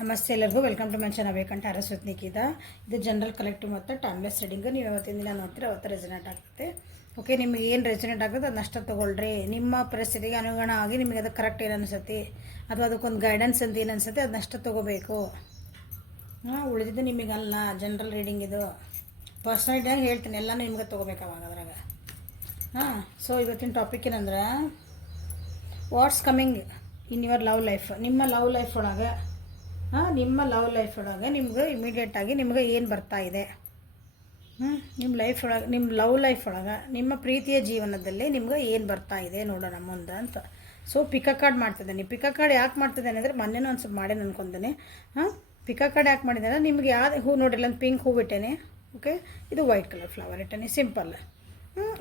ನಮಸ್ತೆ ಎಲ್ಲರಿಗೂ welcome to my channel ವೇಕಂಠ ಅರಸ್ವತ್ Nikita. ಇದು ಜನರಲ್ ಕಲೆಕ್ಟಿವ್ ಮತ್ತು ಟೈಮ್ಲೆಸ್ ರೀಡಿಂಗ್. ನೀವು ಯಾವತ್ತಿನ ದಿನ ನೋಡ್ತೀರ ಅವತ್ತು ರೆಸನೇಟ್ ಆಗುತ್ತೆ. ಓಕೆ, ನಿಮಗೆ ಏನು ರೆಸನೇಟ್ ಆಗುತ್ತೆ ಅದನ್ನಷ್ಟು ತೊಗೊಳ್ರಿ. ನಿಮ್ಮ ಪರಿಸ್ಥಿತಿಗೆ ಅನುಗುಣ ಆಗಿ ನಿಮಗೆ ಅದು ಕರೆಕ್ಟ್ ಏನು ಅನಿಸುತ್ತೆ ಅಥವಾ ಅದಕ್ಕೊಂದು ಗೈಡೆನ್ಸ್ ಅಂತ ಏನು ಅನಿಸುತ್ತೆ ಅದನ್ನಷ್ಟು ತೊಗೋಬೇಕು. ಉಳಿದಿದ್ದು ನಿಮಗಲ್ಲ. ಜನರಲ್ ರೀಡಿಂಗ್ ಇದು ಪರ್ಸ್ನಲಿಟಿಯಾಗಿ ಹೇಳ್ತೀನಿ, ಎಲ್ಲನೂ ನಿಮ್ಗೆ ತೊಗೋಬೇಕು ಅವಾಗ ಅದ್ರಾಗ. ಸೊ ಇವತ್ತಿನ ಟಾಪಿಕ್ ಏನಂದ್ರೆ what's coming in your love life. ನಿಮ್ಮ ಲವ್ ಲೈಫ್ ಒಳಗೆ ನಿಮ್ಗೆ ಇಮಿಡಿಯೇಟಾಗಿ ನಿಮ್ಗೆ ಏನು ಬರ್ತಾ ಇದೆ, ನಿಮ್ಮ ಲೈಫ್ ಒಳಗೆ, ನಿಮ್ಮ ಲವ್ ಲೈಫ್ ಒಳಗೆ, ನಿಮ್ಮ ಪ್ರೀತಿಯ ಜೀವನದಲ್ಲಿ ನಿಮ್ಗೆ ಏನು ಬರ್ತಾ ಇದೆ ನೋಡೋಣ ಮುಂದೆ ಅಂತ. ಸೊ ಪಿಕ ಕಾರ್ಡ್ ಮಾಡ್ತಿದ್ದೇನೆ. ಪಿಕ ಕಾರ್ಡ್ ಯಾಕೆ ಮಾಡ್ತಿದ್ದೇನೆ ಅಂದರೆ ಮೊನ್ನೆನೂ ಒಂದು ಸ್ವಲ್ಪ ಮಾಡೇನು ಅನ್ಕೊತೇನೆ. ಪಿಕ ಕಾರ್ಡ್ ಯಾಕೆ ಮಾಡಿದ್ದೇನೆ, ನಿಮ್ಗೆ ಯಾವ್ದು ಹೂ ನೋಡಿಲ್ಲ ಅಂತ ಪಿಂಕ್ ಹೂ ಬಿಟ್ಟೇನೆ. ಓಕೆ, ಇದು ವೈಟ್ ಕಲರ್ ಫ್ಲವರ್ ಇಟ್ಟೇನೆ, ಸಿಂಪಲ್.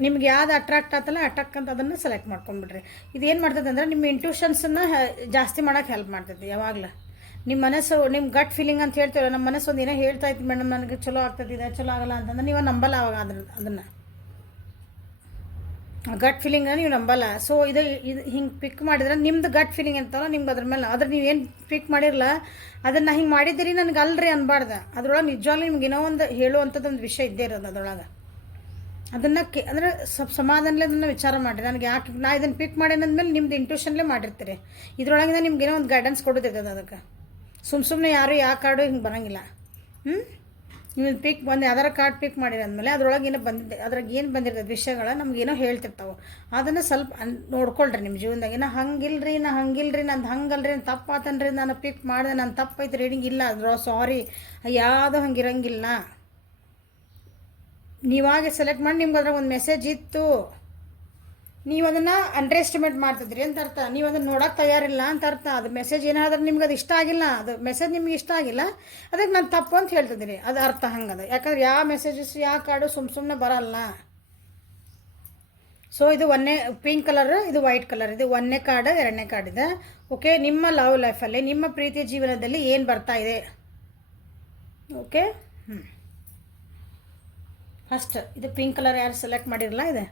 ನಿಮ್ಗೆ ಯಾವ್ದು ಅಟ್ರಾಕ್ಟ್ ಆತಲ್ಲ ಅಟ್ರಾಕ್ಟ್ ಅಂತ ಅದನ್ನು ಸೆಲೆಕ್ಟ್ ಮಾಡ್ಕೊಂಡ್ಬಿಡ್ರಿ. ಇದೇನು ಮಾಡ್ತದೆ ಅಂದರೆ ನಿಮ್ಮ ಇಂಟ್ಯೂಷನ್ಸನ್ನು ಜಾಸ್ತಿ ಮಾಡೋಕ್ಕೆ ಹೆಲ್ಪ್ ಮಾಡ್ತೈತಿ. ಯಾವಾಗಲೂ ನಿಮ್ಮ ಮನಸ್ಸು, ನಿಮ್ಮ ಗಟ್ ಫೀಲಿಂಗ್ ಅಂತ ಹೇಳ್ತೀವಲ್ಲ, ನಮ್ಮ ಮನಸ್ಸು ಒಂದು ಏನೋ ಹೇಳ್ತಾ ಇತ್ತು ಮೇಡಮ್ ನನಗೆ ಚಲೋ ಆಗ್ತದೆ ಚಲೋ ಆಗಲ್ಲ ಅಂತಂದ್ರೆ ನೀವು ನಂಬಲ್ಲ. ಅವಾಗ ಅದನ್ನು ಗಟ್ ಫೀಲಿಂಗನ್ನ ನೀವು ನಂಬಲ್ಲ. ಸೊ ಇದು ಹಿಂಗೆ ಪಿಕ್ ಮಾಡಿದ್ರೆ ನಿಮ್ದು ಗಟ್ ಫೀಲಿಂಗ್ ಇರ್ತಲ್ಲ ನಿಮ್ಗೆ ಅದ್ರ ಮೇಲೆ, ಅದ್ರ ನೀವೇನು ಪಿಕ್ ಮಾಡಿರಲ್ಲ ಅದನ್ನು ಹಿಂಗೆ ಮಾಡಿದ್ದೀರಿ ನನಗೆ ಅಲ್ರಿ ಅನ್ಬಾರ್ದು. ಅದ್ರೊಳಗೆ ನಿಜವಾಗ್ಲೂ ನಿಮ್ಗೆ ಏನೋ ಒಂದು ಹೇಳುವಂಥದ್ದೊಂದು ವಿಷಯ ಇದ್ದೇ ಇರೋದು ಅದರೊಳಗೆ. ಅದನ್ನು ಅಂದರೆ ಸ್ವಲ್ಪ ಸಮಾಧಾನಲೇ ಅದನ್ನು ವಿಚಾರ ಮಾಡಿರಿ. ನನಗೆ ಯಾಕೆ ನಾ ಇದನ್ನು ಪಿಕ್ ಮಾಡೇನಂದ್ಮೇಲೆ ನಿಮ್ದು ಇಂಟ್ಯೂಷನ್ಲೇ ಮಾಡಿರ್ತೀರಿ. ಇದ್ರೊಳಗಿಂದ ನಿಮ್ಗೆ ಏನೋ ಒಂದು ಗೈಡೆನ್ಸ್ ಕೊಡೋದಿರ್ತದೆ. ಅದಕ್ಕೆ ಸುಮ್ಮನೆ ಯಾರು ಯಾವ ಕಾರ್ಡು ಹಿಂಗೆ ಬರೋಂಗಿಲ್ಲ. ನೀವು ಪಿಕ್ ಬಂದು ಯಾವ್ದಾರ ಕಾರ್ಡ್ ಪಿಕ್ ಮಾಡಿರಿ ಅಂದಮೇಲೆ ಅದ್ರೊಳಗೆ ಏನೋ ಬಂದಿದೆ, ಅದ್ರಾಗ ಏನು ಬಂದಿರ್ತದೆ ವಿಷಯಗಳ ನಮ್ಗೇನೋ ಹೇಳ್ತಿರ್ತಾವೆ. ಅದನ್ನು ಸ್ವಲ್ಪ ನೋಡ್ಕೊಳ್ರಿ ನಿಮ್ಮ ಜೀವನದಾಗ. ನಾ ಹಂಗಿಲ್ರಿ ನಂದು ಹಂಗಲ್ರಿ, ನಾನು ತಪ್ಪಾತನ್ರಿ, ನಾನು ಪಿಕ್ ಮಾಡಿದೆ, ನಾನು ತಪ್ಪೈತೆ ರೀಡಿಂಗ್ ಇಲ್ಲ ಅದ್ರ ಸಾರಿ ಯಾವುದೋ ಹಂಗಿರಂಗಿಲ್ಲ. ನೀವಾಗೆ ಸೆಲೆಕ್ಟ್ ಮಾಡಿ ನಿಮ್ಗೆ ಅದ್ರಾಗ ಒಂದು ಮೆಸೇಜ್ ಇತ್ತು, ನೀವು ಅದನ್ನು ಅಂಡರ್ ಎಸ್ಟಿಮೇಟ್ ಮಾಡ್ತಿದ್ರಿ ಅಂತ ಅರ್ಥ. ನೀವು ಅದನ್ನು ನೋಡೋಕೆ ತಯಾರಿಲ್ಲ ಅಂತ ಅರ್ಥ. ಅದು ಮೆಸೇಜ್ ಏನಾದ್ರೆ ನಿಮ್ಗೆ ಅದು ಇಷ್ಟ ಆಗಿಲ್ಲ, ಅದು ಮೆಸೇಜ್ ನಿಮ್ಗೆ ಇಷ್ಟ ಆಗಿಲ್ಲ, ಅದಕ್ಕೆ ನಾನು ತಪ್ಪು ಅಂತ ಹೇಳ್ತಿದ್ದೀರಿ. ಅದು ಅರ್ಥ ಹಂಗದ. ಯಾಕಂದ್ರೆ ಯಾವ ಮೆಸೇಜಸ್ ಯಾವ ಕಾರ್ಡು ಸುಮ್ಮನೆ ಬರಲ್ಲ. ಸೊ ಇದು ಒಂದನೇ ಪಿಂಕ್ ಕಲರ್, ಇದು ವೈಟ್ ಕಲರ್, ಇದು ಒಂದನೇ ಕಾರ್ಡ್, ಎರಡನೇ ಕಾರ್ಡ್ ಇದೆ. ಓಕೆ, ನಿಮ್ಮ ಲವ್ ಲೈಫಲ್ಲಿ, ನಿಮ್ಮ ಪ್ರೀತಿಯ ಜೀವನದಲ್ಲಿ ಏನು ಬರ್ತಾ ಇದೆ. ಓಕೆ, ಫಸ್ಟ್ ಇದು ಪಿಂಕ್ ಕಲರ್ ಯಾರು ಸೆಲೆಕ್ಟ್ ಮಾಡಿರಲ್ಲ, ಇದೆ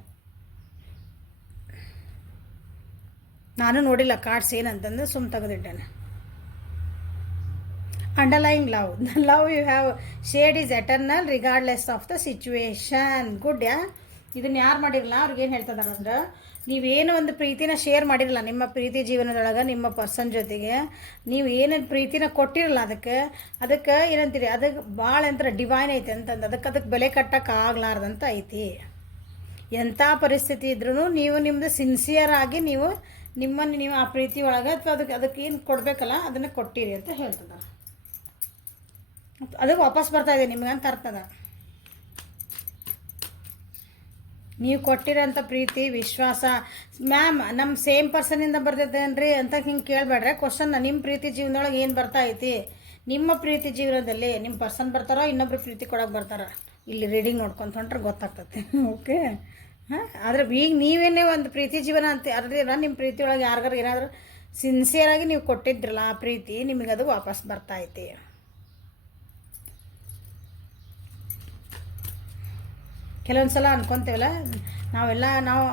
ನಾನು ನೋಡಿಲ್ಲ ಕಾರ್ಡ್ಸ್ ಏನಂತಂದ್ರೆ ಸುಮ್ಮ ತೆಗೆದಿಟ್ಟೇನೆ. Underlying love, the love you have shared is eternal regardless of the situation. Good. ಇದನ್ನು ಯಾರು ಮಾಡಿರಲ್ಲ ಅವ್ರಿಗೇನು ಹೇಳ್ತಿದಾರೆ ಅಂದ್ರೆ, ನೀವೇನು ಒಂದು ಪ್ರೀತಿನ ಶೇರ್ ಮಾಡಿರಲ್ಲ ನಿಮ್ಮ ಪ್ರೀತಿ ಜೀವನದೊಳಗೆ ನಿಮ್ಮ ಪರ್ಸನ್ ಜೊತೆಗೆ, ನೀವು ಏನೇನು ಪ್ರೀತಿನ ಕೊಟ್ಟಿರಲ್ಲ ಅದಕ್ಕೆ ಏನಂತೀರಿ, ಅದಕ್ಕೆ ಭಾಳ ಅಂತಾರೆ ಡಿವೈನ್ ಐತೆ ಅಂತಂದು, ಅದಕ್ಕೆ ಬೆಲೆ ಕಟ್ಟಕ್ಕೆ ಆಗ್ಲಾರ್ದಂತ ಐತಿ. ಎಂಥ ಪರಿಸ್ಥಿತಿ ಇದ್ರೂ ನೀವು ನಿಮ್ಮದು ಸಿನ್ಸಿಯರ್ ಆಗಿ ನಿಮ್ಮನ್ನು ನೀವು ಆ ಪ್ರೀತಿ ಒಳಗೆ ಅಥವಾ ಅದಕ್ಕೆ ಏನು ಕೊಡಬೇಕಲ್ಲ ಅದನ್ನು ಕೊಟ್ಟಿರಿ ಅಂತ ಹೇಳ್ತದ. ಅದಕ್ಕೆ ವಾಪಸ್ ಬರ್ತಾ ಇದೆ ನಿಮ್ಗೆ ಅಂತ ಅರ್ಥದ. ನೀವು ಕೊಟ್ಟಿರೋಂಥ ಪ್ರೀತಿ ವಿಶ್ವಾಸ, ಮ್ಯಾಮ್ ನಮ್ಮ ಸೇಮ್ ಪರ್ಸನಿಂದ ಬರ್ತೈತೇನ್ರಿ ಅಂತ ಹಿಂಗೆ ಕೇಳಬೇಡ್ರೆ ಕ್ವಶನ್ನ. ನಿಮ್ಮ ಪ್ರೀತಿ ಜೀವನದೊಳಗೆ ಏನು ಬರ್ತಾ ಐತಿ, ನಿಮ್ಮ ಪ್ರೀತಿ ಜೀವನದಲ್ಲಿ ನಿಮ್ಮ ಪರ್ಸನ್ ಬರ್ತಾರೋ ಇನ್ನೊಬ್ರು ಪ್ರೀತಿ ಕೊಡೋಕೆ ಬರ್ತಾರ, ಇಲ್ಲಿ ರೀಡಿಂಗ್ ನೋಡ್ಕೊಂತ ಹೊಂಟ್ರೆ ಗೊತ್ತಾಗ್ತೈತಿ. ಓಕೆ, ಆದರೆ ಈಗ ನೀವೇನೇ ಒಂದು ಪ್ರೀತಿ ಜೀವನ ಅಂತ ಅರ್ದಿರ, ನಿಮ್ಮ ಪ್ರೀತಿ ಒಳಗೆ ಯಾರಿಗಾರು ಏನಾದರೂ ಸಿನ್ಸಿಯರಾಗಿ ನೀವು ಕೊಟ್ಟಿದ್ರಲ್ಲ ಆ ಪ್ರೀತಿ ನಿಮಗದು ವಾಪಸ್ ಬರ್ತಾ ಐತಿ. ಕೆಲವೊಂದು ಸಲ ಅನ್ಕೊತೇವಲ್ಲ ನಾವು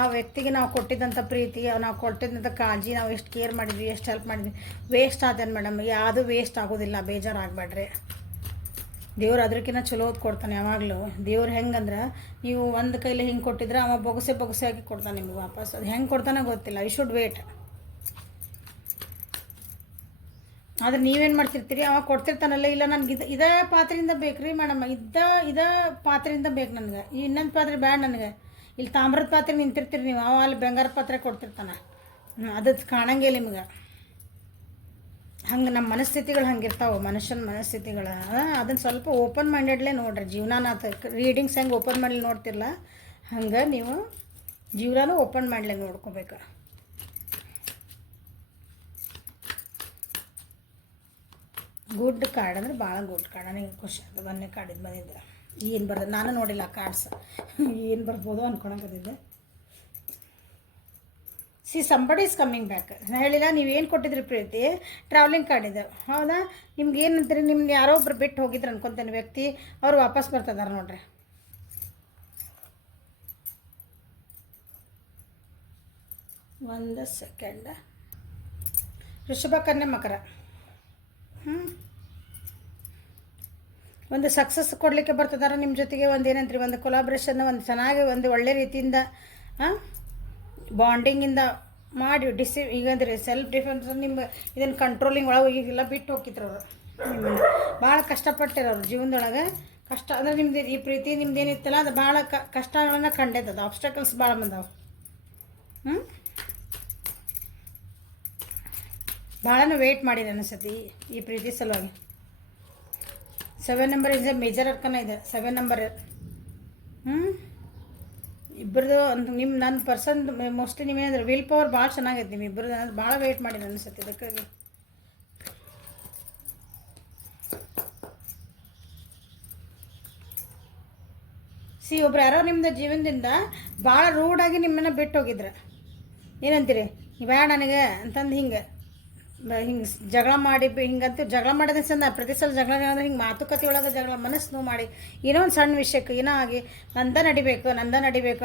ಆ ವ್ಯಕ್ತಿಗೆ ನಾವು ಕೊಟ್ಟಿದ್ದಂಥ ಪ್ರೀತಿ, ನಾವು ಕೊಟ್ಟಿದ್ದಂಥ ಕಾಳಜಿ, ನಾವು ಎಷ್ಟು ಕೇರ್ ಮಾಡಿದ್ವಿ, ಎಷ್ಟು ಹೆಲ್ಪ್ ಮಾಡಿದ್ವಿ, ವೇಸ್ಟ್ ಆತೇನು ಮೇಡಮ್? ಯಾವುದೂ ವೇಸ್ಟ್ ಆಗೋದಿಲ್ಲ, ಬೇಜಾರಾಗಬೇಡ್ರಿ. ದೇವ್ರು ಅದಕ್ಕಿಂತ ಚಲೋ ಕೊಡ್ತಾನೆ ಯಾವಾಗಲೂ. ದೇವ್ರು ಹೆಂಗಂದ್ರೆ, ನೀವು ಒಂದು ಕೈಲಿ ಹಿಂಗೆ ಕೊಟ್ಟಿದ್ರೆ ಅವ ಬೊಗಸೆ ಆಗಿ ಕೊಡ್ತಾನೆ ನಿಮ್ಗೆ ವಾಪಸ್. ಅದು ಹೆಂಗೆ ಕೊಡ್ತಾನೆ ಗೊತ್ತಿಲ್ಲ. You should wait. ಆದರೆ ನೀವೇನು ಮಾಡ್ತಿರ್ತೀರಿ, ಅವ ಕೊಡ್ತಿರ್ತಾನಲ್ಲ, ಇಲ್ಲ ನನಗೆ ಇದೇ ಪಾತ್ರೆಯಿಂದ ಬೇಕು ರೀ ಮೇಡಮ್, ಇದೇ ಪಾತ್ರೆಯಿಂದ ಬೇಕು ನನಗೆ, ಇನ್ನೊಂದು ಪಾತ್ರೆ ಬೇಡ ನನಗೆ, ಇಲ್ಲಿ ತಾಮ್ರದ ಪಾತ್ರೆ ನಿಂತಿರ್ತೀರಿ ನೀವು, ಅವ ಅಲ್ಲಿ ಬಂಗಾರ ಪಾತ್ರೆ ಕೊಡ್ತಿರ್ತಾನೆ. ಅದು ಕಾಣಂಗಿಲ್ಲ ನಿಮ್ಗೆ. ಹಂಗೆ ನಮ್ಮ ಮನಸ್ಥಿತಿಗಳು ಹಂಗಿರ್ತಾವೆ, ಮನುಷ್ಯನ ಮನಸ್ಥಿತಿಗಳು. ಅದನ್ನು ಸ್ವಲ್ಪ ಓಪನ್ ಮೈಂಡೆಡ್ಲೇ ನೋಡ್ರಿ. ಜೀವನ ರೀಡಿಂಗ್ಸ್ ಹೆಂಗೆ ಓಪನ್ ಮಾಡಲಿ ನೋಡ್ತಿರಲ್ಲ, ಹಂಗೆ ನೀವು ಜೀವನನೂ ಓಪನ್ ಮಾಡಲೇ ನೋಡ್ಕೋಬೇಕು. ಗುಡ್ ಕಾರ್ಡ್ ಅಂದರೆ ಭಾಳ ಗುಡ್ ಕಾರ್ಡ್. ನನಗೆ ಖುಷಿ ಆಗ್ತದೆ. ಒಂದನೇ ಕಾರ್ಡಿದ್ದು ಬಂದಿದ್ದೆ. ಏನು ಬರ್ತದೆ ನಾನು ನೋಡಿಲ್ಲ ಕಾರ್ಡ್ಸ್, ಏನು ಬರ್ಬೋದು ಅನ್ಕೊಳಕತ್ತಿದ್ದೆ. Somebody is coming back. ನಾನು ಹೇಳಿಲ್ಲ, ನೀವೇನು ಕೊಟ್ಟಿದ್ರಿ ಪ್ರೀತಿ, ಟ್ರಾವೆಲಿಂಗ್ ಕಾರ್ಡ್ ಇದೆ, ಹೌದಾ? ನಿಮ್ಗೆ ಏನಂತೀರಿ, ನಿಮ್ಗೆ ಯಾರೋ ಒಬ್ರು ಬಿಟ್ಟು ಹೋಗಿದ್ರು ಅನ್ಕೊತೇನೆ ವ್ಯಕ್ತಿ, ಅವ್ರು ವಾಪಸ್ ಬರ್ತದಾರ ನೋಡ್ರಿ. ಒಂದು ಸೆಕೆಂಡ್. ವೃಷಭ, ಕನ್ಯಾ, ಮಕರ. ಒಂದು ಸಕ್ಸಸ್ ಕೊಡಲಿಕ್ಕೆ ಬರ್ತದಾರ ನಿಮ್ಮ ಜೊತೆಗೆ. ಒಂದು ಏನಂತ್ರಿ, ಒಂದು ಕೊಲಾಬ್ರೇಷನ್, ಒಂದು ಚೆನ್ನಾಗಿ ಒಂದು ಒಳ್ಳೆ ರೀತಿಯಿಂದ ಬಾಂಡಿಂಗಿಂದ ಮಾಡಿ ಈಗಂದ್ರೆ ಸೆಲ್ಫ್ ಡಿಫೆನ್ಸ್ ನಿಮ್ಮ ಇದನ್ನು ಕಂಟ್ರೋಲಿಂಗ್ ಒಳಗೆ ಈಗೆಲ್ಲ ಬಿಟ್ಟು ಹೋಗಿದ್ರು ಅವರು. ನಿಮ್ಮನ್ನು ಭಾಳ ಕಷ್ಟಪಟ್ಟಿರೋರು ಜೀವನದೊಳಗೆ. ಕಷ್ಟ ಅಂದರೆ ನಿಮ್ದು ಈ ಪ್ರೀತಿ ನಿಮ್ದು ಏನಿತ್ತಲ್ಲ ಅದು ಭಾಳ ಕಷ್ಟಗಳನ್ನ ಕಂಡೈತದ, ಆಬ್ಸ್ಟಕಲ್ಸ್ ಭಾಳ ಬಂದಾವೆ. ಭಾಳನೂ ವೆಯ್ಟ್ ಮಾಡಿದೆ ಅನಿಸತಿ ಈ ಪ್ರೀತಿ ಸಲುವಾಗಿ. 7 ನಂಬರ್ ಇಸ್ ಎ ಮೇಜರ್ ಅರ್ಕನ ಇದೆ 7 ನಂಬರ್. ಇಬ್ಬರದು ನನ್ನ ಪರ್ಸನ್ ಮೋಸ್ಟ್ಲಿ ನೀವೇನಂದ್ರೆ ವಿಲ್ ಪವರ್ ಭಾಳ ಚೆನ್ನಾಗೈತೆ ನಿಮ್ಮ ಇಬ್ಬರದು. ಅನ್ನೋದು ಭಾಳ ವೆಯ್ಟ್ ಮಾಡಿದೆ ಅನಿಸುತ್ತೆ ಇದಕ್ಕಾಗಿ. ಒಬ್ರು ಯಾರೋ ನಿಮ್ಮದು ಜೀವನದಿಂದ ಭಾಳ ರೂಡಾಗಿ ನಿಮ್ಮನ್ನು ಬಿಟ್ಟು ಹೋಗಿದ್ರೆ ಏನಂತೀರಿ, ಬೇಡ ನನಗೆ ಅಂತಂದು ಹಿಂಗೆ ಜಗಳ ಮಾಡಿ ಹಿಂಗಂತೂ ಜಗಳ ಮಾಡೋದೇ ಚಂದ. ಪ್ರತಿ ಸಲ ಜಗಳ ಅಂದ್ರೆ ಹಿಂಗೆ ಮಾತುಕತೆ ಒಳಗೆ ಜಗಳ, ಮನಸ್ಸು ನೋವು ಮಾಡಿ ಏನೋ ಒಂದು ಸಣ್ಣ ವಿಷಯಕ್ಕೆ ಏನೋ ಆಗಿ ನಂದ ನಡಿಬೇಕು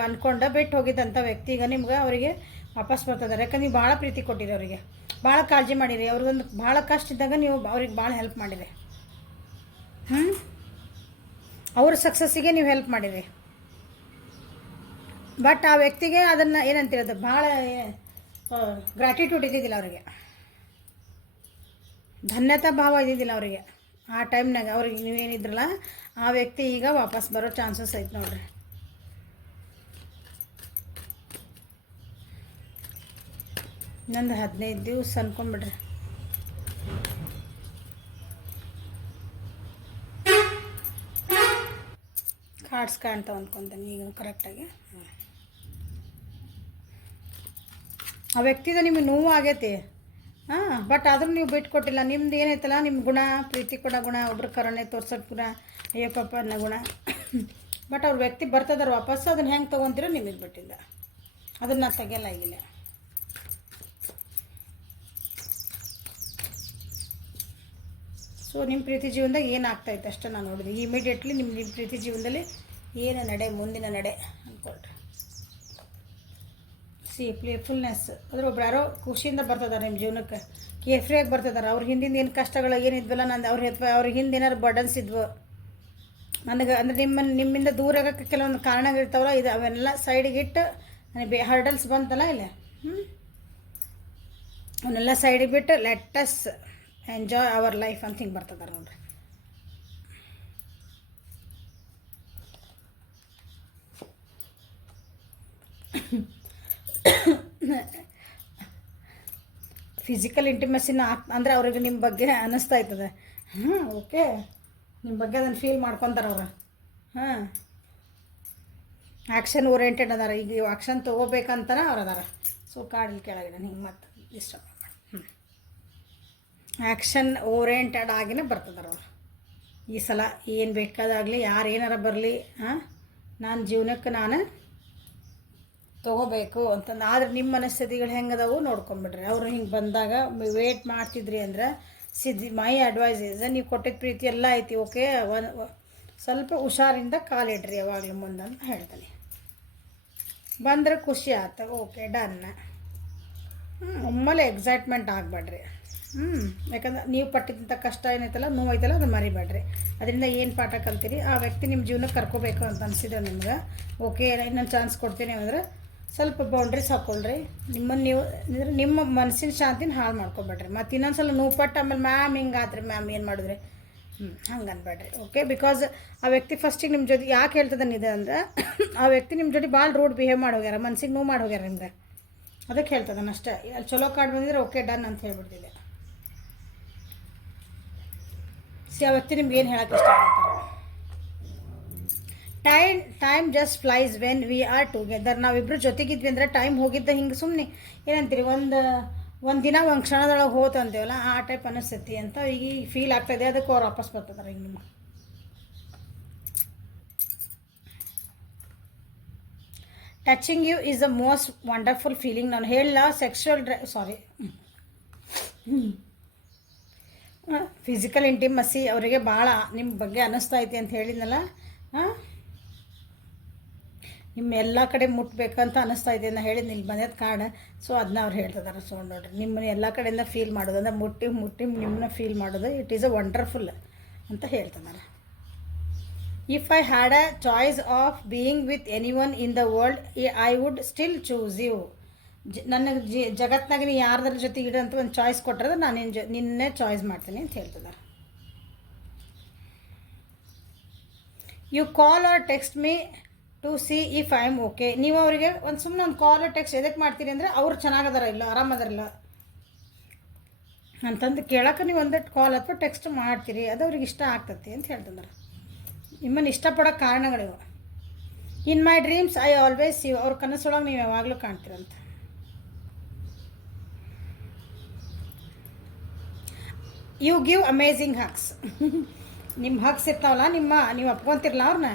ಅಂದ್ಕೊಂಡು ಬಿಟ್ಟು ಹೋಗಿದ್ದಂಥ ವ್ಯಕ್ತಿ ಈಗ ನಿಮ್ಗೆ ಅವರಿಗೆ ವಾಪಸ್ ಬರ್ತಿದ್ದಾರೆ. ಯಾಕಂದ್ರೆ ನೀವು ಭಾಳ ಪ್ರೀತಿ ಕೊಟ್ಟಿರಿ ಅವರಿಗೆ, ಭಾಳ ಕಾಳಜಿ ಮಾಡಿರಿ, ಅವ್ರಿಗೊಂದು ಭಾಳ ಕಷ್ಟ ಇದ್ದಾಗ ನೀವು ಅವ್ರಿಗೆ ಭಾಳ ಹೆಲ್ಪ್ ಮಾಡಿರಿ. ಅವ್ರ ಸಕ್ಸಸ್ಸಿಗೆ ನೀವು ಹೆಲ್ಪ್ ಮಾಡಿರಿ. ಬಟ್ ಆ ವ್ಯಕ್ತಿಗೆ ಅದನ್ನು ಏನಂತಿರೋದು ಭಾಳ ಗ್ರ್ಯಾಟಿಟ್ಯೂಡ್ ಇದ್ದಿದ್ದಿಲ್ಲ ಅವರಿಗೆ, ಧನ್ಯತಾ ಭಾವ ಇದ್ದಿದ್ದಿಲ್ಲ ಅವರಿಗೆ ಆ ಟೈಮ್ನಾಗ. ಅವ್ರಿಗೆ ನೀವೇನಿದ್ರಲ್ಲ ಆ ವ್ಯಕ್ತಿ ಈಗ ವಾಪಸ್ ಬರೋ ಚಾನ್ಸಸ್ ಐತೆ ನೋಡ್ರಿ. ಇನ್ನೊಂದು 15 ದಿವಸ ಅನ್ಕೊಂಬಿಡ್ರಿ. ಕಾರ್ಡ್ಸ್ ಕಾಣ್ತಾವ ಅಂದ್ಕೊತೀನಿ ಈಗ ಕರೆಕ್ಟಾಗಿ. ಆ ವ್ಯಕ್ತಿದ ನಿಮಗೆ ನೋವು ಆಗೈತಿ, ಬಟ್ ಆದ್ರೂ ನೀವು ಬಿಟ್ಟು ಕೊಟ್ಟಿಲ್ಲ. ನಿಮ್ದು ಏನೈತಲ್ಲ ನಿಮ್ಮ ಗುಣ, ಪ್ರೀತಿ ಕೊಡೋ ಗುಣ, ಒಬ್ರು ಕರುಣೆ ತೋರ್ಸೋದು ಗುಣ, ಅಯ್ಯಪ್ಪ ಅನ್ನೋ ಗುಣ. ಬಟ್ ಅವ್ರ ವ್ಯಕ್ತಿ ಬರ್ತದಾರ ವಾಪಸ್, ಅದನ್ನು ಹೆಂಗೆ ತೊಗೊತೀರೋ ನಿಮಗೆ ಬಿಟ್ಟಿಲ್ಲ, ಅದನ್ನು ತೆಗೆಯಲ್ಲ ಆಗಿಲ್ಲ. ಸೊ ನಿಮ್ಮ ಪ್ರೀತಿ ಜೀವನದಾಗ ಏನಾಗ್ತಾಯಿತ್ತು ಅಷ್ಟೇ ನಾನು ನೋಡಿದೆ. ಇಮಿಡಿಯೇಟ್ಲಿ ನಿಮ್ಮ ಪ್ರೀತಿ ಜೀವನದಲ್ಲಿ ಏನು ಮುಂದಿನ ನಡೆ ಅಂದ್ಕೊಳ್ರಿ. ಪ್ಲೇಫುಲ್ನೆಸ್ ಅಂದ್ರೆ ಒಬ್ರು ಯಾರೋ ಖುಷಿಯಿಂದ ಬರ್ತದಾರೆ ನಿಮ್ಮ ಜೀವನಕ್ಕೆ, ಕೇರ್ಫ್ರೀಯಾಗಿ ಬರ್ತದಾರೆ. ಅವ್ರ ಹಿಂದಿಂದ ಏನು ಕಷ್ಟಗಳು ಏನಿದ್ವಲ್ಲ, ನಂದು ಅವ್ರ ಹಿಂದೆ ಏನಾರು ಬರ್ಡನ್ಸ್ ಇದ್ವು ನನಗೆ, ಅಂದರೆ ನಿಮ್ಮಿಂದ ದೂರ ಆಗೋಕ್ಕೆ ಕೆಲವೊಂದು ಕಾರಣಗಳಿರ್ತಾವಲ್ಲ, ಇದು ಅವೆಲ್ಲ ಸೈಡಿಗೆ ಇಟ್ಟು ನನಗೆ ಹರ್ಡಲ್ಸ್ ಬಂತಲ್ಲ ಇಲ್ಲ, ಅವನ್ನೆಲ್ಲ ಸೈಡಿಗೆ ಬಿಟ್ಟು let us enjoy our life ಅಂತ ಹಿಂಗೆ ಬರ್ತದಾರೆ ನೋಡ್ರಿ. ಫಿಸಿಕಲ್ ಇಂಟಿಮೆಸಿನ ಅಂದರೆ ಅವ್ರಿಗೆ ನಿಮ್ಮ ಬಗ್ಗೆ ಅನ್ನಿಸ್ತಾ ಇರ್ತದೆ. ಓಕೆ, ನಿಮ್ಮ ಬಗ್ಗೆ ಅದನ್ನು ಫೀಲ್ ಮಾಡ್ಕೊತಾರೆ ಅವರು. ಆ್ಯಕ್ಷನ್ ಓರಿಯೆಂಟೆಡ್ ಅದಾರ, ಈಗ ಆ್ಯಕ್ಷನ್ ತೊಗೋಬೇಕಂತಾನೆ ಅವ್ರು ಅದಾರ. ಸೊ ಕಾಡಲ್ಲಿ ಕೆಳಗಿದೆ ಹಿಂಗೆ ಮತ್ತೆ ಡಿಸ್ಟರ್ಬ್ ಮಾಡಿ. ಆ್ಯಕ್ಷನ್ ಓರಿಯೆಂಟೆಡ್ ಆಗಿನೇ ಬರ್ತದಾರ ಅವರು. ಈ ಸಲ ಏನು ಬೇಕಾದಾಗಲಿ, ಯಾರು ಏನಾರ ಬರಲಿ, ನಾನು ಜೀವನಕ್ಕೆ ನಾನು ತೊಗೋಬೇಕು ಅಂತಂದು. ಆದರೆ ನಿಮ್ಮ ಮನಸ್ಥಿತಿಗಳು ಹೆಂಗದವು ನೋಡ್ಕೊಂಬಿಡ್ರಿ. ಅವರು ಹಿಂಗೆ ಬಂದಾಗ ವೇಟ್ ಮಾಡ್ತಿದ್ರಿ ಅಂದ್ರೆ ಮೈ ಅಡ್ವೈಸ್ ಈಸ್, ನೀವು ಕೊಟ್ಟಿದ್ದ ಪ್ರೀತಿ ಎಲ್ಲ ಐತಿ, ಓಕೆ, ಸ್ವಲ್ಪ ಹುಷಾರಿಂದ ಕಾಲಿಡ್ರಿ ಯಾವಾಗಲೂ ಮುಂದೆ ಅಂತ ಹೇಳ್ತಾನೆ. ಬಂದರೆ ಖುಷಿ ಆಯ್ತು, ಓಕೆ ಡನ್. ಒಮ್ಮೆಲೆ ಎಕ್ಸೈಟ್ಮೆಂಟ್ ಆಗಬೇಡ್ರಿ. ಯಾಕಂದ್ರೆ ನೀವು ಪಟ್ಟಿದ್ದಂಥ ಕಷ್ಟ ಏನೈತಲ್ಲ, ನೋವೈತಲ್ಲ, ಅದು ಮರಿಬೇಡ್ರಿ. ಅದರಿಂದ ಏನು ಪಾಠ ಕಲ್ತೀರಿ, ಆ ವ್ಯಕ್ತಿ ನಿಮ್ಮ ಜೀವನಕ್ಕೆ ಕರ್ಕೋಬೇಕು ಅಂತ ಅನಿಸಿದ್ರೆ ನಿಮ್ಗೆ, ಓಕೆ ಇನ್ನೊಂದು ಚಾನ್ಸ್ ಕೊಡ್ತೀನಿ ಅಂದ್ರೆ ಸ್ವಲ್ಪ ಬೌಂಡ್ರೀಸ್ ಹಾಕ್ಕೊಳ್ರಿ. ನಿಮ್ಮನ್ನು ನೀವು ನಿಮ್ಮ ಮನಸ್ಸಿನ ಶಾಂತಿನ ಹಾಳು ಮಾಡ್ಕೊಬೇಡ್ರಿ. ಮತ್ತು ಇನ್ನೊಂದು ಸಲ ನೋವು ಪಟ್ಟು ಆಮೇಲೆ ಮ್ಯಾಮ್ ಹಿಂಗಾತ್ರಿ ಮ್ಯಾಮ್ ಏನು ಮಾಡಿದ್ರಿ ಹಂಗೆ ಅನ್ಬೇಡ್ರಿ. ಓಕೆ, ಬಿಕಾಸ್ ಆ ವ್ಯಕ್ತಿ ಫಸ್ಟಿಗೆ ನಿಮ್ಮ ಜೊತೆ ಯಾಕೆ ಹೇಳ್ತದನಿದೆ ಅಂದ್ರೆ ಆ ವ್ಯಕ್ತಿ ನಿಮ್ಮ ಜೊತೆ ಭಾಳ ರೂಡ್ ಬಿಹೇವ್ ಮಾಡಿ ಹೋಗ್ಯಾರ, ಮನ್ಸಿಗೆ ನೋವು ಮಾಡಿ ಹೋಗ್ಯಾರ ನಿಮ್ಗೆ, ಅದಕ್ಕೆ ಹೇಳ್ತದನ ಅಷ್ಟೇ. ಅಲ್ಲಿ ಚಲೋ ಕಾರ್ಡ್ ಬಂದಿದ್ರೆ ಓಕೆ ಡನ್ ಅಂತ ಹೇಳ್ಬಿಡ್ತಿದ್ದೆ. ಆ ವ್ಯಕ್ತಿ ನಿಮ್ಗೆ ಏನು ಹೇಳೋಕ್ಕೆ ಇಷ್ಟಪಡ್ತಾರೆ. Time just flies when we are together. ನಾವಿಬ್ಬರು ಜೊತೆಗಿದ್ವಿ ಅಂದರೆ ಟೈಮ್ ಹೋಗಿದ್ದ ಹಿಂಗೆ ಸುಮ್ಮನೆ ಏನಂತೀರಿ, ಒಂದು ದಿನ ಒಂದು ಕ್ಷಣದೊಳಗೆ ಹೋತು ಅಂತೀವಲ್ಲ, ಆ ಟೈಪ್ ಅನಿಸ್ತೈತಿ ಅಂತ ಈಗ ಫೀಲ್ ಆಗ್ತಾಯಿದೆ. ಅದಕ್ಕೆ ಅವ್ರು ವಾಪಸ್ ಬರ್ತಿದ್ದಾರೆ ಈಗ ನಿಮ್ಮ. Touching you is the most wonderful feeling. ನಾನು ಹೇಳಲ್ಲ ಸೆಕ್ಷುವಲ್ ಫಿಸಿಕಲ್ ಇಂಟಿಮಸಿ ಅವರಿಗೆ ಭಾಳ ನಿಮ್ಮ ಬಗ್ಗೆ ಅನ್ನಿಸ್ತಾ ಐತಿ ಅಂತ ಹೇಳಿದ್ನಲ್ಲ, ನಿಮ್ಮ ಎಲ್ಲ ಕಡೆ ಮುಟ್ಬೇಕಂತ ಅನ್ನಿಸ್ತಾ ಇದೆ ಅಂತ ಹೇಳಿದ್ದು ಇಲ್ಲಿ ಬಂದದ್ದು ಕಾರ್ಡ್. ಸೊ ಅದನ್ನ ಅವ್ರು ಹೇಳ್ತಿದ್ದಾರೆ. ಸೊ ನೋಡಿರಿ, ನಿಮ್ಮನ್ನ ಎಲ್ಲ ಕಡೆಯಿಂದ ಫೀಲ್ ಮಾಡೋದು ಅಂದರೆ ಮುಟ್ಟಿ ನಿಮ್ಮನ್ನ ಫೀಲ್ ಮಾಡೋದು, ಇಟ್ ಈಸ್ ಅ ವಂಡರ್ಫುಲ್ ಅಂತ ಹೇಳ್ತಿದ್ದಾರೆ. If I had a choice of being with any one in the world I would still choose you. ನನಗೆ ಜಗತ್ತಿನಾಗ ನೀ ಯಾರ್ದಾರ ಜೊತೆ ಇಡು ಅಂತ ಒಂದು ಚಾಯ್ಸ್ ಕೊಟ್ಟರೆ ನಾನು ನಿನ್ನೆ ಚಾಯ್ಸ್ ಮಾಡ್ತೀನಿ ಅಂತ ಹೇಳ್ತಿದ್ದಾರೆ. You call or text me to see if I am okay. ನೀವು ಅವರಿಗೆ ಒಂದು ಸುಮ್ಮನೆ ಒಂದು ಕಾಲ್ ಟೆಕ್ಸ್ಟ್ ಎದಕ್ಕೆ ಮಾಡ್ತೀರಿ ಅಂದರೆ ಅವ್ರು ಚೆನ್ನಾಗದಾರ ಇಲ್ಲ ಆರಾಮದಾರಿಲ್ಲ ಅಂತಂದು ಕೇಳೋಕೆ ನೀವು ಒಂದಷ್ಟು ಕಾಲ್ ಅಥವಾ ಟೆಕ್ಸ್ಟ್ ಮಾಡ್ತೀರಿ, ಅದು ಅವ್ರಿಗೆ ಇಷ್ಟ ಆಗ್ತತಿ ಅಂತ ಹೇಳ್ತಿದ್ದಾರೆ. ನಿಮ್ಮನ್ನು ಇಷ್ಟಪಡೋ ಕಾರಣಗಳಿವು. In my dreams I always you. ಅವ್ರ ಕನಸೊಳಗೆ ನೀವು ಯಾವಾಗಲೂ ಕಾಣ್ತೀರಂತ. You give amazing hugs. ನಿಮ್ಮ ಹಗ್ಸ್ ಇರ್ತಾವಲ್ಲ ನೀವು ಅಪ್ಕೊಂತಿರಲ್ಲ ಅವ್ರನ್ನ,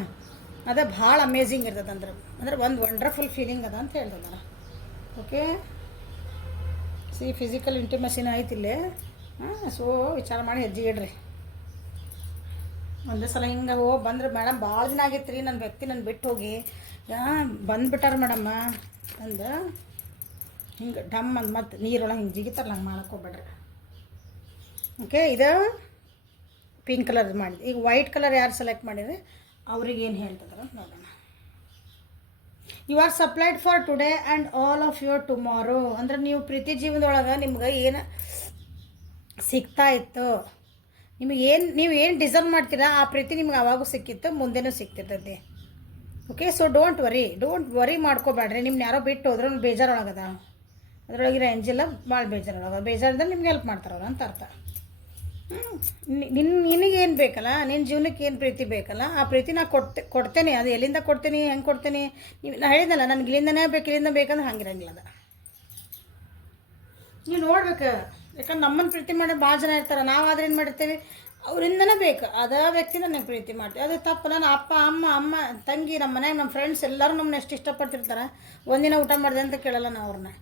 ಅದು ಭಾಳ ಅಮೇಝಿಂಗ್ ಇರ್ತದೆ ಅಂದ್ರೆ ಒಂದು ವಂಡರ್ಫುಲ್ ಫೀಲಿಂಗ್ ಅದ ಅಂತ ಹೇಳ್ತಿದ್ದಾರೆ. ಓಕೆ, ಸಿ ಫಿಸಿಕಲ್ ಇಂಟಿಮೆಸಿನ ಐತಿಲ್ಲೇ. ಸೊ ವಿಚಾರ ಮಾಡಿ ಹೆಜ್ಜೆ ಇಡ್ರಿ. ಒಂದೇ ಸಲ ಹಿಂಗೆ ಬಂದ್ರೆ ಮೇಡಮ್ ಭಾಳ ದಿನ ಆಗಿತ್ತು ರೀ ನನ್ನ ವ್ಯಕ್ತಿ ನನ್ನ ಬಿಟ್ಟು ಹೋಗಿ ಬಂದುಬಿಟ್ಟಾರ ಮೇಡಮ್ಮ ಅಂದು ಹಿಂಗೆ ಡಮ್ ಅಂದು ಮತ್ತು ನೀರೊಳಗೆ ಹಿಂಗೆ ಜಿಗಿತಾರಲ್ಲ ಹಂಗೆ ಮಾಡಕ್ಕೆ ಹೋಗ್ಬೇಡ್ರಿ. ಓಕೆ, ಇದು ಪಿಂಕ್ ಕಲರ್ ಮಾಡಿದೆ. ಈಗ ವೈಟ್ ಕಲರ್ ಯಾರು ಸೆಲೆಕ್ಟ್ ಮಾಡಿದರೆ ಅವ್ರಿಗೆ ಏನು ಹೇಳ್ತಿದಾರೆ ಅಂತ ನೋಡೋಣ. You are supplied for today and all of your tomorrow. ಅಂದ್ರೆ ನೀವು ಪ್ರೀತಿ ಜೀವನದೊಳಗೆ ನಿಮ್ಗೆ ಏನು ಸಿಗ್ತಾ ಇತ್ತು, ನೀವು ಏನು ಡಿಸರ್ವ್ ಮಾಡ್ತೀರಾ ಆ ಪ್ರೀತಿ ನಿಮ್ಗೆ ಅವಾಗೂ ಸಿಕ್ಕಿತ್ತು, ಮುಂದೆನೂ ಸಿಗ್ತಿರ್ತೈತಿ. ಓಕೆ, ಸೊ ಡೋಂಟ್ ವರಿ ಮಾಡ್ಕೋಬೇಡ್ರಿ. ನಿಮ್ನ ಯಾರೋ ಬಿಟ್ಟು ಹೋದ್ರೆ ಬೇಜಾರೊಳಗದ, ಅದರೊಳಗಿರೋ ಎಂಜಿಲ್ಲ ಭಾಳ ಬೇಜಾರದಾಗ ನಿಮ್ಗೆ ಹೆಲ್ಪ್ ಮಾಡ್ತಾರವ್ರು ಅಂತ ಅರ್ಥ. ನಿನಗೇನು ಬೇಕಲ್ಲ, ನಿನ್ನ ಜೀವನಕ್ಕೆ ಏನು ಪ್ರೀತಿ ಬೇಕಲ್ಲ ಆ ಪ್ರೀತಿ ನಾ ಕೊಡ್ತೇನೆ. ಅದು ಎಲ್ಲಿಂದ ಕೊಡ್ತೀನಿ, ಹೆಂಗೆ ಕೊಡ್ತೀನಿ, ನಾ ಹೇಳಿದ್ನಲ್ಲ ನನಗೆ ಇಲ್ಲಿಂದನೇ ಇಲ್ಲಿಂದ ಬೇಕಂದ್ರೆ ಹಂಗಿರಂಗಿಲ್ಲ. ಅದು ನೀವು ನೋಡ್ಬೇಕು. ಯಾಕಂದ್ರೆ ನಮ್ಮನ್ನು ಪ್ರೀತಿ ಮಾಡಿ ಭಾಳ ಜನ ಇರ್ತಾರೆ. ನಾವು ಆದ್ರೆ ಏನು ಮಾಡಿರ್ತೀವಿ, ಅವರಿಂದನೇ ಬೇಕು ಅದೇ ವ್ಯಕ್ತಿ ನನಗೆ ಪ್ರೀತಿ ಮಾಡ್ತೀವಿ. ಅದು ತಪ್ಪು. ನಾನು ಅಪ್ಪ ಅಮ್ಮ ತಂಗಿ ನಮ್ಮ ಮನ್ಯಾಗ ನಮ್ಮ ಫ್ರೆಂಡ್ಸ್ ಎಲ್ಲರೂ ನಮ್ಮನ್ನ ಎಷ್ಟು ಇಷ್ಟಪಡ್ತಿರ್ತಾರೆ. ಒಂದಿನ ಊಟ ಮಾಡಿದೆ ಅಂತ ಕೇಳಲ್ಲ ನಾವು ಅವ್ರನ್ನ.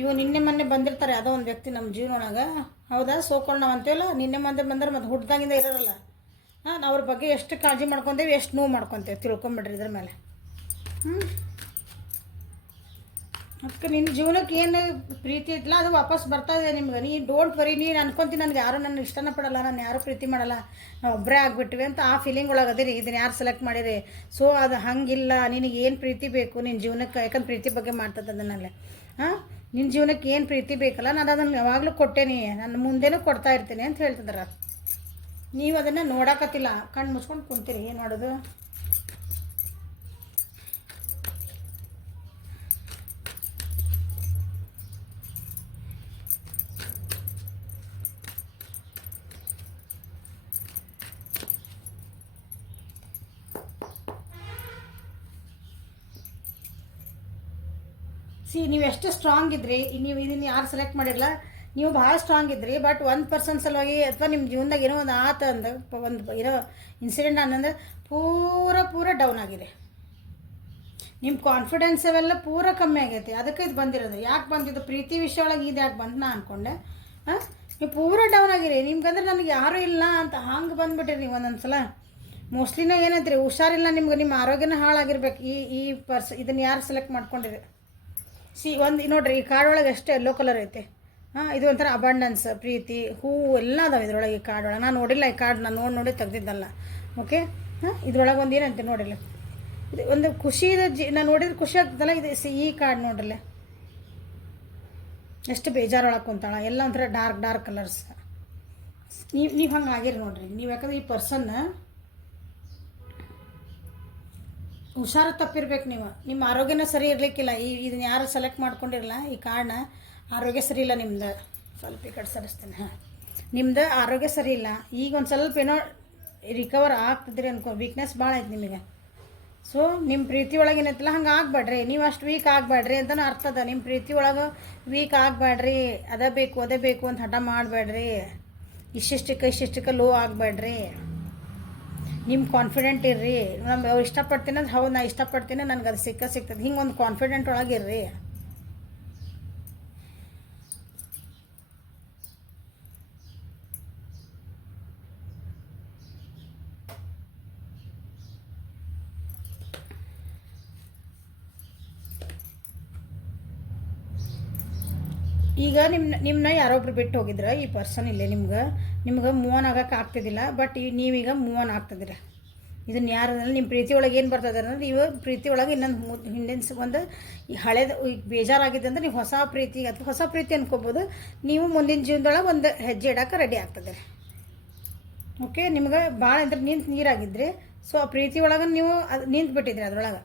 ಇವು ನಿನ್ನೆ ಮೊನ್ನೆ ಬಂದಿರ್ತಾರೆ ಅದೋ ಒಂದು ವ್ಯಕ್ತಿ ನಮ್ಮ ಜೀವನೊಳಗೆ, ಹೌದಾ ಸೋಕೊಂಡು ನಾವು ಅಂತೀವಲ್ಲ, ನಿನ್ನೆ ಮೊನ್ನೆ ಬಂದ್ರೆ ಮತ್ತು ಹುಡ್ದಾಗಿಂದ ಇರೋಲ್ಲ. ನಾವು ಅವ್ರ ಬಗ್ಗೆ ಎಷ್ಟು ಕಾಳಜಿ ಮಾಡ್ಕೊತೇವೆ, ಎಷ್ಟು ನೋವು ಮಾಡ್ಕೊತೇವೆ, ತಿಳ್ಕೊಂಬಿಡ್ರಿ ಇದ್ರ ಮೇಲೆ. ಅದಕ್ಕೆ ನಿನ್ನ ಜೀವನಕ್ಕೆ ಏನು ಪ್ರೀತಿ ಇತ್ತಲ್ಲ ಅದು ವಾಪಸ್ ಬರ್ತಾಯಿದೆ ನಿಮ್ಗೆ. ನೀ ಡೋಂಟ್ ವರಿ. ನೀನು ಅನ್ಕೊತೀನಿ ನನಗೆ ಯಾರು ನನ್ನ ಇಷ್ಟನ ಪಡಲ್ಲ, ನಾನು ಯಾರು ಪ್ರೀತಿ ಮಾಡಲ್ಲ, ನಾವು ಒಬ್ಬರೇ ಆಗಿಬಿಟ್ವಿ ಅಂತ ಆ ಫೀಲಿಂಗ್ ಒಳಗೆ ಅದೇ ರೀ. ಇದನ್ನು ಯಾರು ಸೆಲೆಕ್ಟ್ ಮಾಡಿರಿ. ಸೊ ಅದು ಹಂಗಿಲ್ಲ. ನಿನಗೆ ಏನು ಪ್ರೀತಿ ಬೇಕು ನಿನ್ನ ಜೀವನಕ್ಕೆ, ಯಾಕಂದ್ರೆ ಪ್ರೀತಿ ಬಗ್ಗೆ ಮಾಡ್ತದೆ ಅದನ್ನೆಲ್ಲ. ನಿನ್ನ ಜೀವನಕ್ಕೆ ಏನು ಪ್ರೀತಿ ಬೇಕಲ್ಲ ನಾನು ಅದನ್ನು ಯಾವಾಗಲೂ ಕೊಟ್ಟೇನಿ, ನಾನು ಮುಂದೆನೂ ಕೊಡ್ತಾ ಇರ್ತೀನಿ ಅಂತ ಹೇಳ್ತಿದ್ದಾರೆ. ನೀವು ಅದನ್ನು ನೋಡಕತ್ತಿಲ್ಲ, ಕಣ್ಣು ಮುಚ್ಕೊಂಡು ಕುಂತೀರಿ. ಏನು ಮಾಡೋದು? ನೀವು ಎಷ್ಟು ಸ್ಟ್ರಾಂಗ್ ಇದ್ರಿ, ನೀವು ಇದನ್ನು ಯಾರು ಸೆಲೆಕ್ಟ್ ಮಾಡಿರಲ್ಲ, ನೀವು ಭಾಳ ಸ್ಟ್ರಾಂಗ್ ಇದ್ರಿ. ಬಟ್ ಒಂದು ಪರ್ಸನ್ ಸಲುವಾಗಿ ಅಥವಾ ನಿಮ್ಮ ಜೀವನದಾಗ ಏನೋ ಒಂದು ಆತ ಅಂದ ಒಂದು ಏನೋ ಇನ್ಸಿಡೆಂಟ್ ಅನ್ನಂದ್ರೆ ಪೂರ ಡೌನ್ ಆಗಿದೆ. ನಿಮ್ಮ ಕಾನ್ಫಿಡೆನ್ಸ್ ಅವೆಲ್ಲ ಪೂರ ಕಮ್ಮಿ ಆಗೈತಿ. ಅದಕ್ಕೆ ಇದು ಬಂದಿರೋದು. ಯಾಕೆ ಬಂದಿದ್ದು ಪ್ರೀತಿ ವಿಷಯ ಒಳಗೆ ಇದು ಯಾಕೆ ಬಂದು ನಾ ಅಂದ್ಕೊಂಡೆ. ನೀವು ಪೂರ ಡೌನ್ ಆಗಿರಿ. ನಿಮ್ಗಂದ್ರೆ ನನಗೆ ಯಾರೂ ಇಲ್ಲ ಅಂತ ಹಂಗೆ ಬಂದುಬಿಟ್ಟಿರಿ ನೀವು ಒಂದೊಂದು ಸಲ. ಮೋಸ್ಟ್ಲಿನ ಏನಂತೀರಿ, ಹುಷಾರಿಲ್ಲ ನಿಮ್ಗೆ, ನಿಮ್ಮ ಆರೋಗ್ಯನ ಹಾಳಾಗಿರ್ಬೇಕು. ಈ ಇದನ್ನು ಯಾರು ಸೆಲೆಕ್ಟ್ ಮಾಡ್ಕೊಂಡಿರಿ. ಒಂದು ನೋಡ್ರಿ, ಈ ಕಾರ್ಡ್ ಒಳಗೆ ಎಷ್ಟು ಯೆಲ್ಲೋ ಕಲರ್ ಐತೆ. ಇದು ಒಂಥರ ಅಬಂಡೆನ್ಸ್, ಪ್ರೀತಿ, ಹೂವು ಎಲ್ಲ ಅದಾವೆ ಇದ್ರೊಳಗೆ. ಈ ಕಾರ್ಡ್ ಒಳಗೆ ನಾನು ನೋಡಿಲ್ಲ. ಈ ಕಾರ್ಡ್ ನಾನು ನೋಡಿ ತೆಗ್ದಿದ್ದಲ್ಲ. ಓಕೆ, ಇದ್ರೊಳಗೆ ಒಂದು ಏನಂತೆ ನೋಡಿಲ್ಲ. ಇದು ಒಂದು ಖುಷಿ ನಾನು ನೋಡಿದ್ರೆ ಖುಷಿ ಆಗ್ತದಲ್ಲ. ಇದು ಈ ಕಾರ್ಡ್ ನೋಡ್ರಲ್ಲ ಎಷ್ಟು ಬೇಜಾರೊಳಗೆ ಕುಂತಾಳ. ಎಲ್ಲ ಒಂಥರ ಡಾರ್ಕ್ ಕಲರ್ಸ್. ನೀವು ಹಂಗೆ ಆಗಿರಿ ನೋಡ್ರಿ. ನೀವು ಯಾಕಂದ್ರೆ ಈ ಪರ್ಸನ್ ಹುಷಾರು ತಪ್ಪಿರ್ಬೇಕು. ನಿಮ್ಮ ಆರೋಗ್ಯನ ಸರಿ ಇರಲಿಕ್ಕಿಲ್ಲ. ಇದನ್ನ ಯಾರು ಸೆಲೆಕ್ಟ್ ಮಾಡ್ಕೊಂಡಿರಲ್ಲ ಈ ಕಾರ್ಡ್ನ, ಆರೋಗ್ಯ ಸರಿ ಇಲ್ಲ ನಿಮ್ದು. ಸ್ವಲ್ಪ ಈ ಕಡೆ ಸರಿಸ್ತೇನೆ. ನಿಮ್ದು ಆರೋಗ್ಯ ಸರಿ ಇಲ್ಲ. ಈಗ ಒಂದು ಸ್ವಲ್ಪ ಏನೋ ರಿಕವರ್ ಆಗ್ತಿದ್ರಿ ಅನ್ಕೋ. ವೀಕ್ನೆಸ್ ಭಾಳ ಐತೆ ನಿಮಗೆ. ಸೊ ನಿಮ್ಮ ಪ್ರೀತಿ ಒಳಗೆ ಏನೈತಲ್ಲ ಹಂಗೆ ಆಗಬೇಡ್ರಿ. ನೀವು ಅಷ್ಟು ವೀಕ್ ಆಗಬೇಡ್ರಿ ಅಂತಲೂ ಅರ್ಥದ. ನಿಮ್ಮ ಪ್ರೀತಿ ಒಳಗೆ ವೀಕ್ ಆಗಬೇಡ್ರಿ. ಅದೇ ಬೇಕು ಅಂತ ಹಠ ಮಾಡಬೇಡ್ರಿ. ಇಷ್ಟಿಷ್ಟಕ್ಕೆ ಲೋ ಆಗಬೇಡ್ರಿ. ನಿಮ್ಮ ಕಾನ್ಫಿಡೆಂಟ್ ಇರ್ರಿ. ನಮ್ಗೆ ಅವ್ರು ಇಷ್ಟಪಡ್ತೀನಿ ಅಂದ್ರೆ ಹೌದು ನಾ ಇಷ್ಟಪಡ್ತೀನಿ, ನನಗೆ ಅದು ಸಿಗ್ತದೆ. ಹಿಂಗೆ ಒಂದು ಕಾನ್ಫಿಡೆಂಟ್ ಒಳಗೆ ಇರ್ರಿ. ಈಗ ನಿಮ್ಮನ್ನ ಯಾರೊಬ್ರು ಬಿಟ್ಟು ಹೋಗಿದ್ರೆ ಈ ಪರ್ಸನ್ ಇಲ್ಲೇ ನಿಮ್ಗೆ ಮೂವ್ ಆನ್ ಆಗೋಕೆ ಆಗ್ತಿದ್ದಿಲ್ಲ. ಬಟ್ ನೀವೀಗ ಮೂವ್ ಆನ್ ಆಗ್ತಿದ್ದೀರ. ಇದನ್ನು ಯಾರು ನಿಮ್ಮ ಪ್ರೀತಿ ಒಳಗೆ ಏನು ಬರ್ತದೆ ಅಂದ್ರೆ ನೀವು ಪ್ರೀತಿ ಒಳಗೆ ಇನ್ನೊಂದು ಹಿಂದಿನ ಒಂದು ಈ ಹಳೇದು ಈಗ ಬೇಜಾರಾಗಿದೆ ಅಂದರೆ ನೀವು ಹೊಸ ಪ್ರೀತಿ ಅಥವಾ ಹೊಸ ಪ್ರೀತಿ ಅನ್ಕೋಬೋದು. ನೀವು ಮುಂದಿನ ಜೀವನದೊಳಗೆ ಒಂದು ಹೆಜ್ಜೆ ಇಡೋಕೆ ರೆಡಿ ಆಗ್ತದೆ. ಓಕೆ, ನಿಮ್ಗೆ ಭಾಳ ಅಂದ್ರೆ ನೀರಾಗಿದ್ರಿ. ಸೊ ಆ ಪ್ರೀತಿ ಒಳಗೆ ನೀವು ಅದು ನಿಂತ್ಬಿಟ್ಟಿದ್ರಿ ಅದರೊಳಗೆ.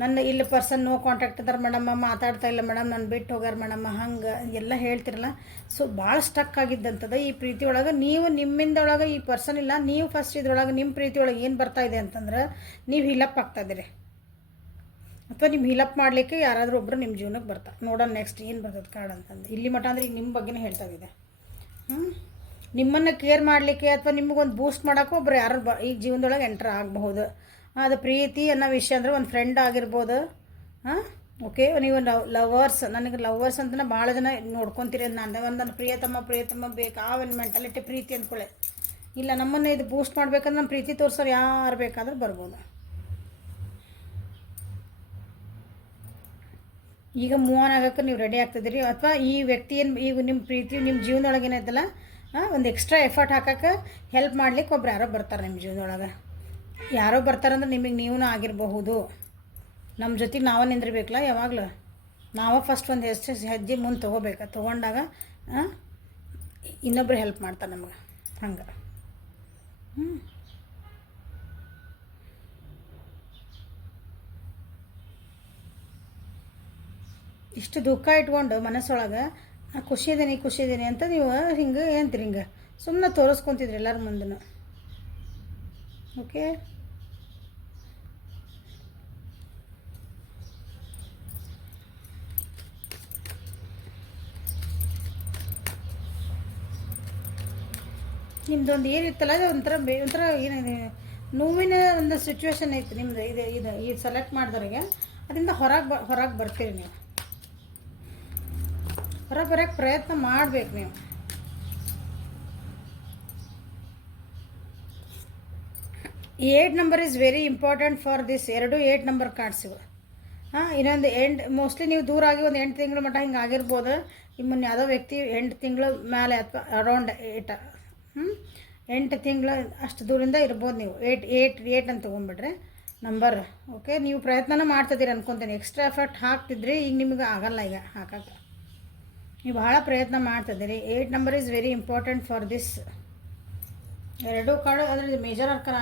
ನನ್ನ ಇಲ್ಲಿ ಪರ್ಸನ್ ನೋ ಕಾಂಟ್ಯಾಕ್ಟ್ ಅದಾರ ಮೇಡಮ್ಮ, ಮಾತಾಡ್ತಾ ಇಲ್ಲ ಮೇಡಮ್, ನಾನು ಬಿಟ್ಟು ಹೋಗ್ಯಾರ ಮೇಡಮ್ಮ, ಹಂಗೆ ಎಲ್ಲ ಹೇಳ್ತಿರಲ್ಲ. ಸೊ ಭಾಳ ಸ್ಟಕ್ ಆಗಿದ್ದಂಥದ್ದು ಈ ಪ್ರೀತಿ ಒಳಗೆ. ನೀವು ನಿಮ್ಮಿಂದ ಒಳಗೆ ಈ ಪರ್ಸನ್ ಇಲ್ಲ, ನೀವು ಫಸ್ಟ್ ಇದ್ರೊಳಗೆ ನಿಮ್ಮ ಪ್ರೀತಿ ಒಳಗೆ ಏನು ಬರ್ತಾ ಇದೆ ಅಂತಂದ್ರೆ ನೀವು ಹೀಲಪ್ ಆಗ್ತಾಯಿದ್ದೀರಿ, ಅಥವಾ ನಿಮ್ಮ ಹೀಲಪ್ ಮಾಡಲಿಕ್ಕೆ ಯಾರಾದರೂ ಒಬ್ಬರು ನಿಮ್ಮ ಜೀವನಕ್ಕೆ ಬರ್ತಾರೆ. ನೋಡೋಣ ನೆಕ್ಸ್ಟ್ ಏನು ಬರ್ತದೆ ಕಾರ್ಡ್ ಅಂತಂದು. ಇಲ್ಲಿ ಮಟ್ಟ ಅಂದ್ರೆ ಈಗ ನಿಮ್ಮ ಬಗ್ಗೆನೇ ಹೇಳ್ತಾ ಇದೆ. ನಿಮ್ಮನ್ನು ಕೇರ್ ಮಾಡಲಿಕ್ಕೆ ಅಥವಾ ನಿಮಗೊಂದು ಬೂಸ್ಟ್ ಮಾಡೋಕ್ಕೂ ಒಬ್ರು ಯಾರು ಈಗ ಜೀವನದೊಳಗೆ ಎಂಟರ್ ಆಗಬಹುದು. ಅದು ಪ್ರೀತಿ ಅನ್ನೋ ವಿಷಯ ಅಂದರೆ ಒಂದು ಫ್ರೆಂಡ್ ಆಗಿರ್ಬೋದು. ಓಕೆ, ನೀವು ಲವರ್ಸ್, ನನಗೆ ಲವರ್ಸ್ ಅಂತಲೇ ಭಾಳ ಜನ ನೋಡ್ಕೊತೀರಿ ಅಂತ ನಾನು. ಒಂದು ಪ್ರಿಯತಮ ಬೇಕು ಆ ಒಂದು ಮೆಂಟಾಲಿಟಿ ಪ್ರೀತಿ ಅಂದ್ಕೊಳ್ಳೆ. ಇಲ್ಲ, ನಮ್ಮನ್ನು ಇದು ಬೂಸ್ಟ್ ಮಾಡ್ಬೇಕಂದ್ರೆ ನಮ್ಮ ಪ್ರೀತಿ ತೋರಿಸೋರು ಯಾರು ಬೇಕಾದ್ರೂ ಬರ್ಬೋದು. ಈಗ ಮೂವ್ ಆನ್ ಆಗೋಕ್ಕೆ ನೀವು ರೆಡಿ ಆಗ್ತಿದ್ದೀರಿ, ಅಥವಾ ಈ ವ್ಯಕ್ತಿ ಏನು ಈಗ ನಿಮ್ಮ ಪ್ರೀತಿ ನಿಮ್ಮ ಜೀವನದೊಳಗೆ ಏನೈತಲ್ಲ ಒಂದು ಎಕ್ಸ್ಟ್ರಾ ಎಫರ್ಟ್ ಹಾಕೋಕ್ಕೆ ಹೆಲ್ಪ್ ಮಾಡ್ಲಿಕ್ಕೆ ಒಬ್ರು ಯಾರೋ ಬರ್ತಾರೆ ನಿಮ್ಮ ಜೀವನದೊಳಗೆ. ಯಾರೋ ಬರ್ತಾರಂದ್ರೆ ನಿಮಗೆ ನೀವೂ ಆಗಿರಬಹುದು. ನಮ್ಮ ಜೊತೆಗೆ ನಾವೇ ನಿಂದಿರ್ಬೇಕಲ್ಲ ಯಾವಾಗಲೂ. ನಾವೇ ಫಸ್ಟ್ ಒಂದು ಹೆಜ್ಜೆ ಮುಂದೆ ತೊಗೋಬೇಕು. ತೊಗೊಂಡಾಗ ಇನ್ನೊಬ್ರು ಹೆಲ್ಪ್ ಮಾಡ್ತಾರೆ ನಮ್ಗೆ. ಹಂಗೆ ಇಷ್ಟು ದುಃಖ ಇಟ್ಕೊಂಡು ಮನಸ್ಸೊಳಗೆ ಖುಷಿ ಇದ್ದೀನಿ ಅಂತ ನೀವು ಹಿಂಗೆ ಏನಂತೀರಿ, ಹಿಂಗೆ ಸುಮ್ಮನೆ ತೋರಿಸ್ಕೊತಿದ್ರಿ ಎಲ್ಲರ ಮುಂದೂ. ಓಕೆ, ನಿಮ್ದೊಂದು ಏನಿತ್ತಲ್ಲ ಅದು ಒಂಥರ ಏನಿದೆ ನೋವಿನ ಒಂದು ಸಿಚುವೇಶನ್ ಐತೆ ನಿಮ್ದು. ಇದು ಸೆಲೆಕ್ಟ್ ಮಾಡಿದವ್ರಿಗೆ ಅದರಿಂದ ಹೊರಗೆ ಬರ್ತೀರಿ ನೀವು. ಹೊರಗೆ ಬರೋಕ್ಕೆ ಪ್ರಯತ್ನ ಮಾಡಬೇಕು ನೀವು. 8 number is very important for this. 8 number cards ಇವು. ಇನ್ನೊಂದು ಮೋಸ್ಟ್ಲಿ ನೀವು ದೂರ ಆಗಿ ಒಂದು 8 ತಿಂಗಳ ಮಟ್ಟ ಹಿಂಗೆ ಆಗಿರ್ಬೋದು. ನಿಮ್ಮನ್ನು ಯಾವುದೋ ವ್ಯಕ್ತಿ 8 ತಿಂಗಳ ಮೇಲೆ ಅಥವಾ ಅರೌಂಡ್ 8 ತಿಂಗಳು ಅಷ್ಟು ದೂರಿಂದ ಇರ್ಬೋದು ನೀವು. 8 ಅಂತ ತೊಗೊಂಡ್ಬಿಟ್ರೆ ನಂಬರ್. ಓಕೆ, ನೀವು ಪ್ರಯತ್ನನೂ ಮಾಡ್ತಿದ್ದೀರಿ ಅನ್ಕೊತೀನಿ. ಎಕ್ಸ್ಟ್ರಾ ಎಫರ್ಟ್ ಹಾಕ್ತಿದ್ರಿ, ಈಗ ನಿಮ್ಗೆ ಆಗಲ್ಲ ಈಗ ಹಾಕಕ್ಕೆ. ನೀವು ಭಾಳ ಪ್ರಯತ್ನ ಮಾಡ್ತಿದ್ದೀರಿ. 8 number is very important for this. 2 card ಅದ್ರ ಮೇಜರ್ ಅರ್ಕನ.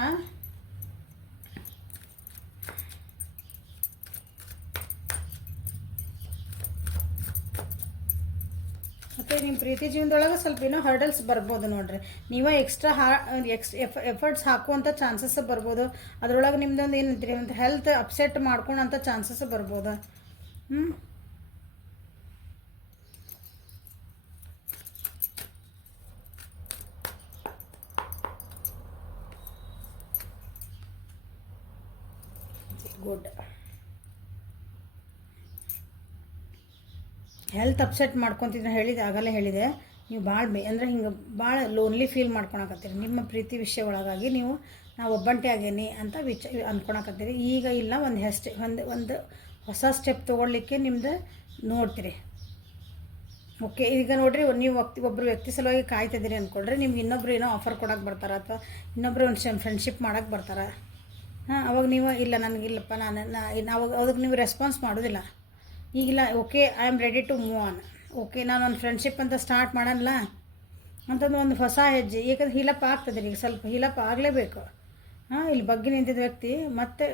ಮತ್ತು ನಿಮ್ಮ ಪ್ರೀತಿ ಜೀವನದೊಳಗೆ ಸ್ವಲ್ಪ ಏನೋ ಹರ್ಡಲ್ಸ್ ಬರ್ಬೋದು ನೋಡ್ರಿ. ನೀವೇ ಎಕ್ಸ್ಟ್ರಾ ಎಫರ್ಟ್ಸ್ ಹಾಕುವಂಥ ಚಾನ್ಸಸ್ ಬರ್ಬೋದು. ಅದರೊಳಗೆ ನಿಮ್ದೊಂದು ಏನಂತೀರಿ, ಒಂದು ಹೆಲ್ತ್ ಅಪ್ಸೆಟ್ ಮಾಡ್ಕೊಳೋಂಥ ಚಾನ್ಸಸ್ ಬರ್ಬೋದು. ಗುಡ್. ಹೆಲ್ತ್ ಅಪ್ಸೆಟ್ ಮಾಡ್ಕೊತಿದ್ರೆ ಆಗಲೇ ಹೇಳಿದೆ. ನೀವು ಭಾಳ ಅಂದರೆ ಹಿಂಗೆ ಭಾಳ ಲೋನ್ಲಿ ಫೀಲ್ ಮಾಡ್ಕೊಳಕತ್ತೀರಿ ನಿಮ್ಮ ಪ್ರೀತಿ ವಿಷಯ ಒಳಗಾಗಿ. ನಾವು ಒಬ್ಬಂಟಿ ಆಗೇನಿ ಅಂತ ಅಂದ್ಕೊಳಕತ್ತೀರಿ. ಈಗ ಇಲ್ಲ, ಒಂದು ಹೊಸ ಸ್ಟೆಪ್ ತೊಗೊಳ್ಲಿಕ್ಕೆ ನಿಮ್ದು ನೋಡ್ತೀರಿ. ಓಕೆ, ಈಗ ನೋಡಿರಿ, ನೀವು ಒಬ್ಬರು ವ್ಯಕ್ತಿ ಸಲುವಾಗಿ ಕಾಯ್ತಿದ್ದೀರಿ ಅಂದ್ಕೊಳ್ರಿ. ನಿಮ್ಗೆ ಇನ್ನೊಬ್ರು ಏನೋ ಆಫರ್ ಕೊಡೋಕೆ ಬರ್ತಾರೆ, ಅಥವಾ ಇನ್ನೊಬ್ರು ಒಂದು ಫ್ರೆಂಡ್ಶಿಪ್ ಮಾಡೋಕ್ಕೆ ಬರ್ತಾರೆ. ಅವಾಗ ನೀವು ಇಲ್ಲ, ನನಗಿಲ್ಲಪ್ಪ, ನಾವು ಅದಕ್ಕೆ ನೀವು ರೆಸ್ಪಾನ್ಸ್ ಮಾಡೋದಿಲ್ಲ. ಈಗಿಲ್ಲ, okay I am ready to move on. Okay, ನಾನು ಒಂದು ಫ್ರೆಂಡ್ಶಿಪ್ ಅಂತ ಸ್ಟಾರ್ಟ್ ಮಾಡಲ್ಲ ಅಂತಂದು ಒಂದು ಹೊಸ ಹೆಜ್ಜೆ. ಯಾಕಂದ್ರೆ ಹೀಲಪ್ ಆಗ್ತದೆ, ಈಗ ಸ್ವಲ್ಪ ಹೀಲಪ್ ಆಗಲೇಬೇಕು. ಇಲ್ಲಿ ಬಗ್ಗೆ ನಿಂತಿದ್ದ ವ್ಯಕ್ತಿ ಮತ್ತೆ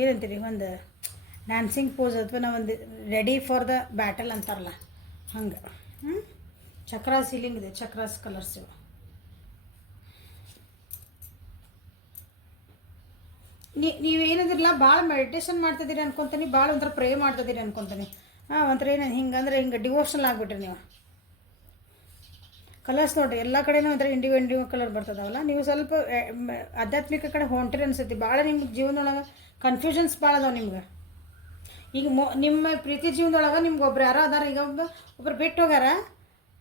ಏನಂತೀರಿ, ಒಂದು ಡ್ಯಾನ್ಸಿಂಗ್ ಪೋಸ್, ಅಥವಾ ನಾವೊಂದು ರೆಡಿ ಫಾರ್ ದ ಬ್ಯಾಟಲ್ ಅಂತಾರಲ್ಲ ಹಂಗೆ. ಚಕ್ರಾಸ್ ಹೀಲಿಂಗ್ ಇದೆ, ಚಕ್ರಾಸ್ ಕಲರ್ಸ್ ಇವು. ನೀವೇನದಿರಲ್ಲ, ಭಾಳ ಮೆಡಿಟೇಷನ್ ಮಾಡ್ತಿದ್ದೀರಿ ಅನ್ಕೊತೀನಿ, ಭಾಳ ಒಂಥರ ಪ್ರೇ ಮಾಡ್ತಿದ್ದೀರಿ ಅನ್ಕೊತೀನಿ. ಒಂಥರ ಏನು ಹಿಂಗೆ ಡಿವೋಷನಲ್ ಆಗಿಬಿಟ್ರಿ ನೀವು. ಕಲರ್ಸ್ ನೋಡಿರಿ, ಎಲ್ಲ ಕಡೆನೂ ಒಂಥರ ಇಂಡಿಗೋ ಕಲರ್ ಬರ್ತದವಲ್ಲ. ನೀವು ಸ್ವಲ್ಪ ಆಧ್ಯಾತ್ಮಿಕ ಕಡೆ ಹೊಂಟಿರಿ ಅನ್ಸುತ್ತೆ. ಭಾಳ ನಿಮ್ಮ ಜೀವನದೊಳಗೆ ಕನ್ಫ್ಯೂಷನ್ಸ್ ಭಾಳ ಅದಾವೆ ನಿಮ್ಗೆ. ಈಗ ನಿಮ್ಮ ಪ್ರೀತಿ ಜೀವನದೊಳಗೆ ನಿಮ್ಗೆ ಒಬ್ರು ಯಾರೋ ಅದಾರ. ಈಗ ಒಬ್ರು ಬಿಟ್ಟು ಹೋಗ್ಯಾರ,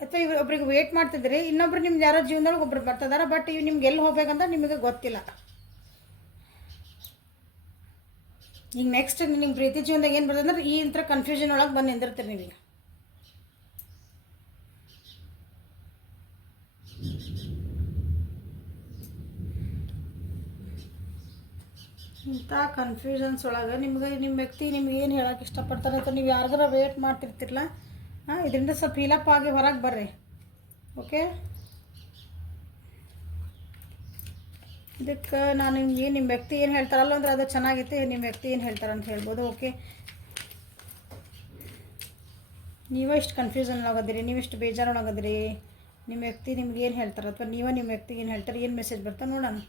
ಅಥವಾ ಒಬ್ರಿಗೆ ವೇಟ್ ಮಾಡ್ತಿದ್ದೀರಿ. ಇನ್ನೊಬ್ರು ನಿಮ್ದು ಯಾರೋ ಜೀವನದೊಳಗೆ ಒಬ್ರು ಬರ್ತದಾರ. ಬಟ್ ಇವು ನಿಮ್ಗೆ ಎಲ್ಲಿ ಹೋಗ್ಬೇಕಂತ ನಿಮಗೆ ಗೊತ್ತಿಲ್ಲ. ಈಗ ನೆಕ್ಸ್ಟ್ ನಿಮ್ಗೆ ಪ್ರೀತಿ ಜೀವನದಾಗ ಏನು ಬರ್ತದೆ ಅಂದ್ರೆ ಈ ಇಂಥ ಕನ್ಫ್ಯೂಷನ್ ಒಳಗೆ ಬಂದು ನಿಂದಿರ್ತೀರಿ ನೀವೀಗ. ಇಂಥ ಕನ್ಫ್ಯೂಷನ್ಸ್ ಒಳಗೆ ನಿಮ್ಗೆ ನಿಮ್ಮ ವ್ಯಕ್ತಿ ನಿಮ್ಗೆ ಏನು ಹೇಳೋಕೆ ಇಷ್ಟಪಡ್ತಾರೆ ಅಥವಾ ನೀವು ಯಾರಿಗಾರ ವೇಟ್ ಮಾಡ್ತಿರ್ತಿರಲ್ಲ, ಇದರಿಂದ ಸ್ವಲ್ಪ ಫೀಲಪ್ ಆಗಿ ಹೊರಗೆ ಬರ್ರಿ. ಓಕೆ, ಇದಕ್ಕೆ ನಾನು ನಿಮ್ಗೆ ನಿಮ್ಮ ವ್ಯಕ್ತಿ ಏನು ಹೇಳ್ತಾರಲ್ಲ ಅಂದ್ರೆ ಅದು ಚೆನ್ನಾಗೈತೆ, ನಿಮ್ಮ ವ್ಯಕ್ತಿ ಏನು ಹೇಳ್ತಾರೆ ಅಂತ ಹೇಳ್ಬೋದು. ಓಕೆ, ನೀವೇ ಇಷ್ಟು ಕನ್ಫ್ಯೂಷನ್ ಒಳಗದಿರಿ, ನೀವಿಷ್ಟು ಬೇಜಾರೊಳಗದಿರಿ. ನಿಮ್ಮ ವ್ಯಕ್ತಿ ನಿಮ್ಗೆ ಏನು ಹೇಳ್ತಾರೆ ಅಥವಾ ನೀವೇ ನಿಮ್ಮ ವ್ಯಕ್ತಿಗೆ ಏನು ಹೇಳ್ತಾರೆ, ಏನು ಮೆಸೇಜ್ ಬರ್ತಾ ನೋಡೋಣ.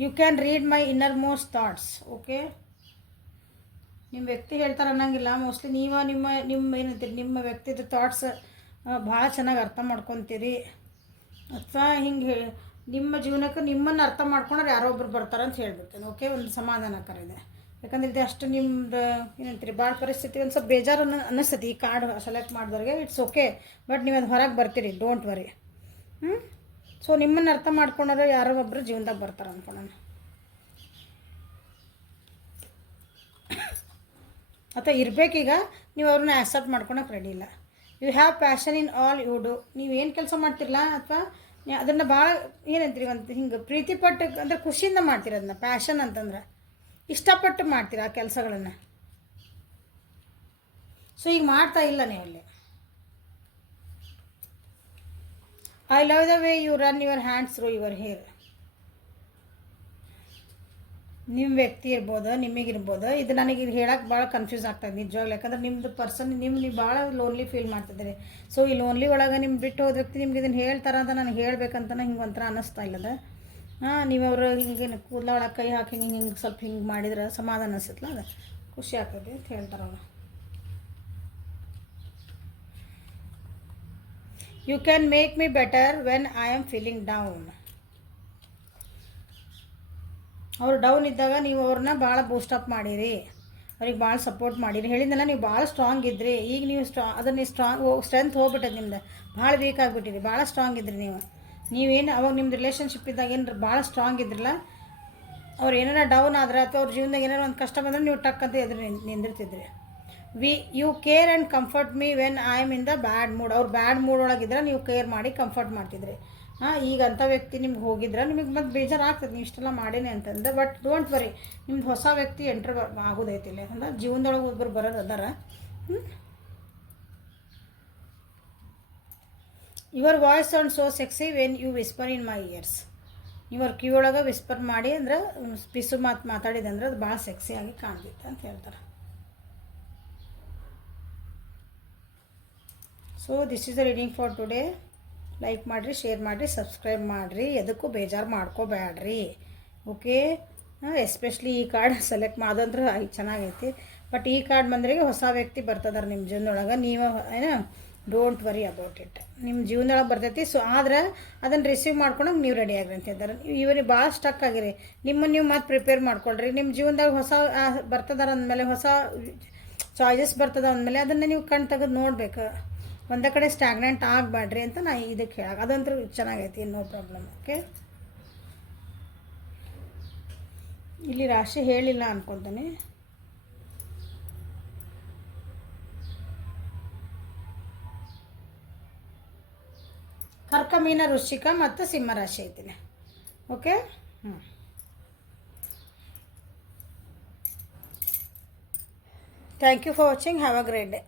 You can read my innermost thoughts. Okay, ನಿಮ್ಮ ವ್ಯಕ್ತಿ ಹೇಳ್ತಾರೆ ಅನ್ನಂಗಿಲ್ಲ, ಮೋಸ್ಟ್ಲಿ ನಿಮ್ಮ ಏನಂತೀರಿ ನಿಮ್ಮ ವ್ಯಕ್ತಿದ ಥಾಟ್ಸ್ ಭಾಳ ಚೆನ್ನಾಗಿ ಅರ್ಥ ಮಾಡ್ಕೊತೀರಿ. ಅಥವಾ ಹಿಂಗೆ ನಿಮ್ಮ ಜೀವನಕ್ಕೆ ನಿಮ್ಮನ್ನು ಅರ್ಥ ಮಾಡ್ಕೊಂಡ್ರೆ ಯಾರೋ ಒಬ್ರು ಬರ್ತಾರೆ ಅಂತ ಹೇಳ್ಬಿಡ್ತೇನೆ. ಓಕೆ, ಒಂದು ಸಮಾಧಾನಕರ ಇದೆ. ಯಾಕಂದ್ರೆ ಇದು ಅಷ್ಟು ನಿಮ್ಮದು ಏನಂತೀರಿ ಭಾಳ ಪರಿಸ್ಥಿತಿ ಒಂದು ಸ್ವಲ್ಪ ಬೇಜಾರು ಅನ್ನಿಸ್ತೈತಿ ಈ ಕಾರ್ಡ್ ಸೆಲೆಕ್ಟ್ ಮಾಡಿದವ್ರಿಗೆ. ಇಟ್ಸ್ ಓಕೆ, ಬಟ್ ನೀವು ಅದು ಹೊರಗೆ ಬರ್ತೀರಿ, ಡೋಂಟ್ ವರಿ. ಸೊ ನಿಮ್ಮನ್ನು ಅರ್ಥ ಮಾಡ್ಕೊಂಡ್ರೆ ಯಾರೋ ಒಬ್ಬರು ಜೀವನದಾಗ ಬರ್ತಾರೆ ಅಂದ್ಕೊಳ್ಳೋಣ. ಅಥವಾ ಇರಬೇಕೀಗ ನೀವು ಅವ್ರನ್ನ ಆಕ್ಸೆಪ್ಟ್ ಮಾಡ್ಕೊಳಕ್ಕೆ ರೆಡಿ ಇಲ್ಲ. You have passion in all you do. ನೀವು ಏನು ಕೆಲಸ ಮಾಡ್ತಿರಲ್ಲ ಅಥವಾ ಅದನ್ನು ಭಾಳ ಏನಂತೀರಿ ಒಂದು ಹಿಂಗೆ ಪ್ರೀತಿಪಟ್ಟು ಅಂದರೆ ಖುಷಿಯಿಂದ ಮಾಡ್ತೀರ ಅದನ್ನ. ಪ್ಯಾಷನ್ ಅಂತಂದ್ರೆ ಇಷ್ಟಪಟ್ಟು ಮಾಡ್ತೀರ ಆ ಕೆಲಸಗಳನ್ನು. ಸೊ ಈಗ ಮಾಡ್ತಾ ಇಲ್ಲ ನೀವು ಅಲ್ಲಿ. I love the way you run your hands through your hair. ನಿಮ್ಮ ವ್ಯಕ್ತಿ ಇರ್ಬೋದು, ನಿಮಗಿರ್ಬೋದು. ಇದು ನನಗೆ ಇದು ಹೇಳಕ್ಕೆ ಭಾಳ ಕನ್ಫ್ಯೂಸ್ ಆಗ್ತಾಯಿದೆ ನಿಜವಾಗ್ಲೂ. ಯಾಕಂದ್ರೆ ನಿಮ್ಮದು ಪರ್ಸನ್ ನೀವು ಭಾಳ ಲೋನ್ಲಿ ಫೀಲ್ ಮಾಡ್ತಿದ್ದೀರಿ. ಸೊ ಈ ಲೋನ್ಲಿ ಒಳಗೆ ನಿಮ್ಮ ಬಿಟ್ಟು ಹೋದ ವ್ಯಕ್ತಿ ನಿಮ್ಗೆ ಇದನ್ನು ಹೇಳ್ತಾರೆ ಅಂತ ನನಗೆ ಹೇಳ್ಬೇಕಂತ ಹಿಂಗೆ ಒಂಥರ ಅನ್ನಿಸ್ತಾ ಇಲ್ಲದ. ನೀವು ಅವರು ಹಿಂಗೆ ಕೂದಲ ಒಳಗೆ ಕೈ ಹಾಕಿ ಹಿಂಗೆ ಸ್ವಲ್ಪ ಹಿಂಗೆ ಮಾಡಿದ್ರೆ ಸಮಾಧಾನ ಅನಿಸುತ್ತಲ್ಲ, ಅದು ಖುಷಿ ಆಗ್ತದೆ ಅಂತ ಹೇಳ್ತಾರೆ ಅವರು. You can make me better when I am feeling down. ಅವರು ಡೌನ್ ಇದ್ದಾಗ ನೀವು ಅವ್ರನ್ನ ಭಾಳ ಬೂಸ್ಟಪ್ ಮಾಡಿರಿ, ಅವ್ರಿಗೆ ಭಾಳ ಸಪೋರ್ಟ್ ಮಾಡಿರಿ. ಹೇಳಿದ್ನಲ್ಲ ನೀವು ಭಾಳ ಸ್ಟ್ರಾಂಗ್ ಇದ್ರಿ. ಈಗ ನೀವು ಅದನ್ನು ಸ್ಟ್ರೆಂತ್ ಹೋಗ್ಬಿಟ್ಟದೆ ನಿಮ್ದು, ಭಾಳ ವೀಕ್ ಆಗಿಬಿಟ್ಟಿರಿ. ಭಾಳ ಸ್ಟ್ರಾಂಗ್ ಇದ್ರಿ ನೀವೇನು ಅವಾಗ ನಿಮ್ದು ರಿಲೇಷನ್ಶಿಪ್ ಇದ್ದಾಗ ಏನಾರ ಭಾಳ ಸ್ಟ್ರಾಂಗ್ ಇದ್ರಲ್ಲ. ಅವ್ರು ಏನಾರ ಡೌನ್ ಆದ್ರೆ ಅಥವಾ ಅವ್ರ ಜೀವನದಾಗ ಏನಾರು ಒಂದು ಕಷ್ಟ ಬಂದರೆ ನೀವು ಟಕ್ ಅಂತ ಎದುರು ನಿಂದಿರ್ತಿದ್ರಿ. You care and comfort me when I am in the bad mood. ಅವ್ರು ಬ್ಯಾಡ್ ಮೂಡ್ ಒಳಗಿದ್ರೆ ನೀವು ಕೇರ್ ಮಾಡಿ ಕಂಫರ್ಟ್ ಮಾಡ್ತಿದ್ರಿ. ಈಗ ಅಂಥ ವ್ಯಕ್ತಿ ನಿಮ್ಗೆ ಹೋಗಿದ್ರೆ ನಿಮಗೆ ಮತ್ತೆ ಬೇಜಾರು ಆಗ್ತದೆ, ನೀವು ಇಷ್ಟೆಲ್ಲ ಮಾಡೇನೆ ಅಂತಂದ್ರೆ. ಬಟ್ ಡೋಂಟ್ ವರಿ, ನಿಮ್ದು ಹೊಸ ವ್ಯಕ್ತಿ ಎಂಟ್ರ್ ಆಗೋದೈತಿಲ್ಲ. ಯಾಕಂದ್ರೆ ಜೀವನದೊಳಗೆ ಒಬ್ಬರು ಬರೋದು ಅದಾರ. Your voice sound so sexy when you whisper in my ears. ನೀವು ಅವ್ರ ಕಿವಿಯೊಳಗೆ ವಿಸ್ಪರ್ ಮಾಡಿ ಅಂದ್ರೆ ಪಿಸು ಮಾತಾಡಿದೆ ಅಂದ್ರೆ ಅದು ಭಾಳ ಸೆಕ್ಸಿಯಾಗಿ ಕಾಣ್ತಿತ್ತು ಅಂತ ಹೇಳ್ತಾರೆ. So this is the reading for today. Like ಮಾಡಿರಿ, ಶೇರ್ ಮಾಡಿರಿ, ಸಬ್ಸ್ಕ್ರೈಬ್ ಮಾಡಿರಿ. ಎದಕ್ಕೂ ಬೇಜಾರು ಮಾಡ್ಕೋಬೇಡ್ರಿ. ಓಕೆ, ಎಸ್ಪೆಷಲಿ ಈ ಕಾರ್ಡ್ ಸೆಲೆಕ್ಟ್ ಮಾಡೋದಂದ್ರೆ ಚೆನ್ನಾಗೈತಿ. ಬಟ್ ಈ ಕಾರ್ಡ್ ಬಂದ್ರಿಗೆ ಹೊಸ ವ್ಯಕ್ತಿ ಬರ್ತದಾರೆ ನಿಮ್ಮ ಜೀವನದೊಳಗೆ. ನೀವು ಏನೋ ಡೋಂಟ್ ವರಿ ಅಬೌಟ್ ಇಟ್. ನಿಮ್ಮ ಜೀವನದೊಳಗೆ ಬರ್ತೈತಿ. ಸೊ ಆದ್ರೆ ಅದನ್ನು ರಿಸೀವ್ ಮಾಡ್ಕೊಳಕ್ಕೆ ನೀವು ರೆಡಿ ಆಗ್ರಿ ಅಂತ ಹೇಳ್ತಾರೆ. ಇವರಿಗೆ ಭಾಳ ಸ್ಟಕ್ ಆಗಿರಿ. ನಿಮ್ಮನ್ನು ನೀವು ಮತ್ತೆ ಪ್ರಿಪೇರ್ ಮಾಡ್ಕೊಳ್ರಿ. ನಿಮ್ಮ ಜೀವನದಾಗ ಹೊಸ ಬರ್ತದಾರ ಅಂದಮೇಲೆ, ಹೊಸ ಚಾಯ್ಸಸ್ ಬರ್ತದ ಅಂದಮೇಲೆ ಅದನ್ನು ನೀವು ಕಣ್ ತೆಗೆದು ನೋಡ್ಬೇಕು. ಒಂದೇ ಕಡೆ ಸ್ಟ್ಯಾಗ್ನೆಂಟ್ ಆಗಬೇಡ್ರಿ ಅಂತ ನಾ ಇದಕ್ಕೆ ಹೇಳಕ್ಕೆ. ಅದಂತೂ ಚೆನ್ನಾಗೈತಿ, ನೋ ಪ್ರಾಬ್ಲಮ್. ಓಕೆ, ಇಲ್ಲಿ ರಾಶಿ ಹೇಳಿಲ್ಲ ಅನ್ಕೊತೀನಿ. ಕರ್ಕ, ಮೀನ, ವೃಶ್ಚಿಕ ಮತ್ತು ಸಿಂಹ ರಾಶಿ ಐತಿನಿ. Okay, thank you for watching. Have a great day.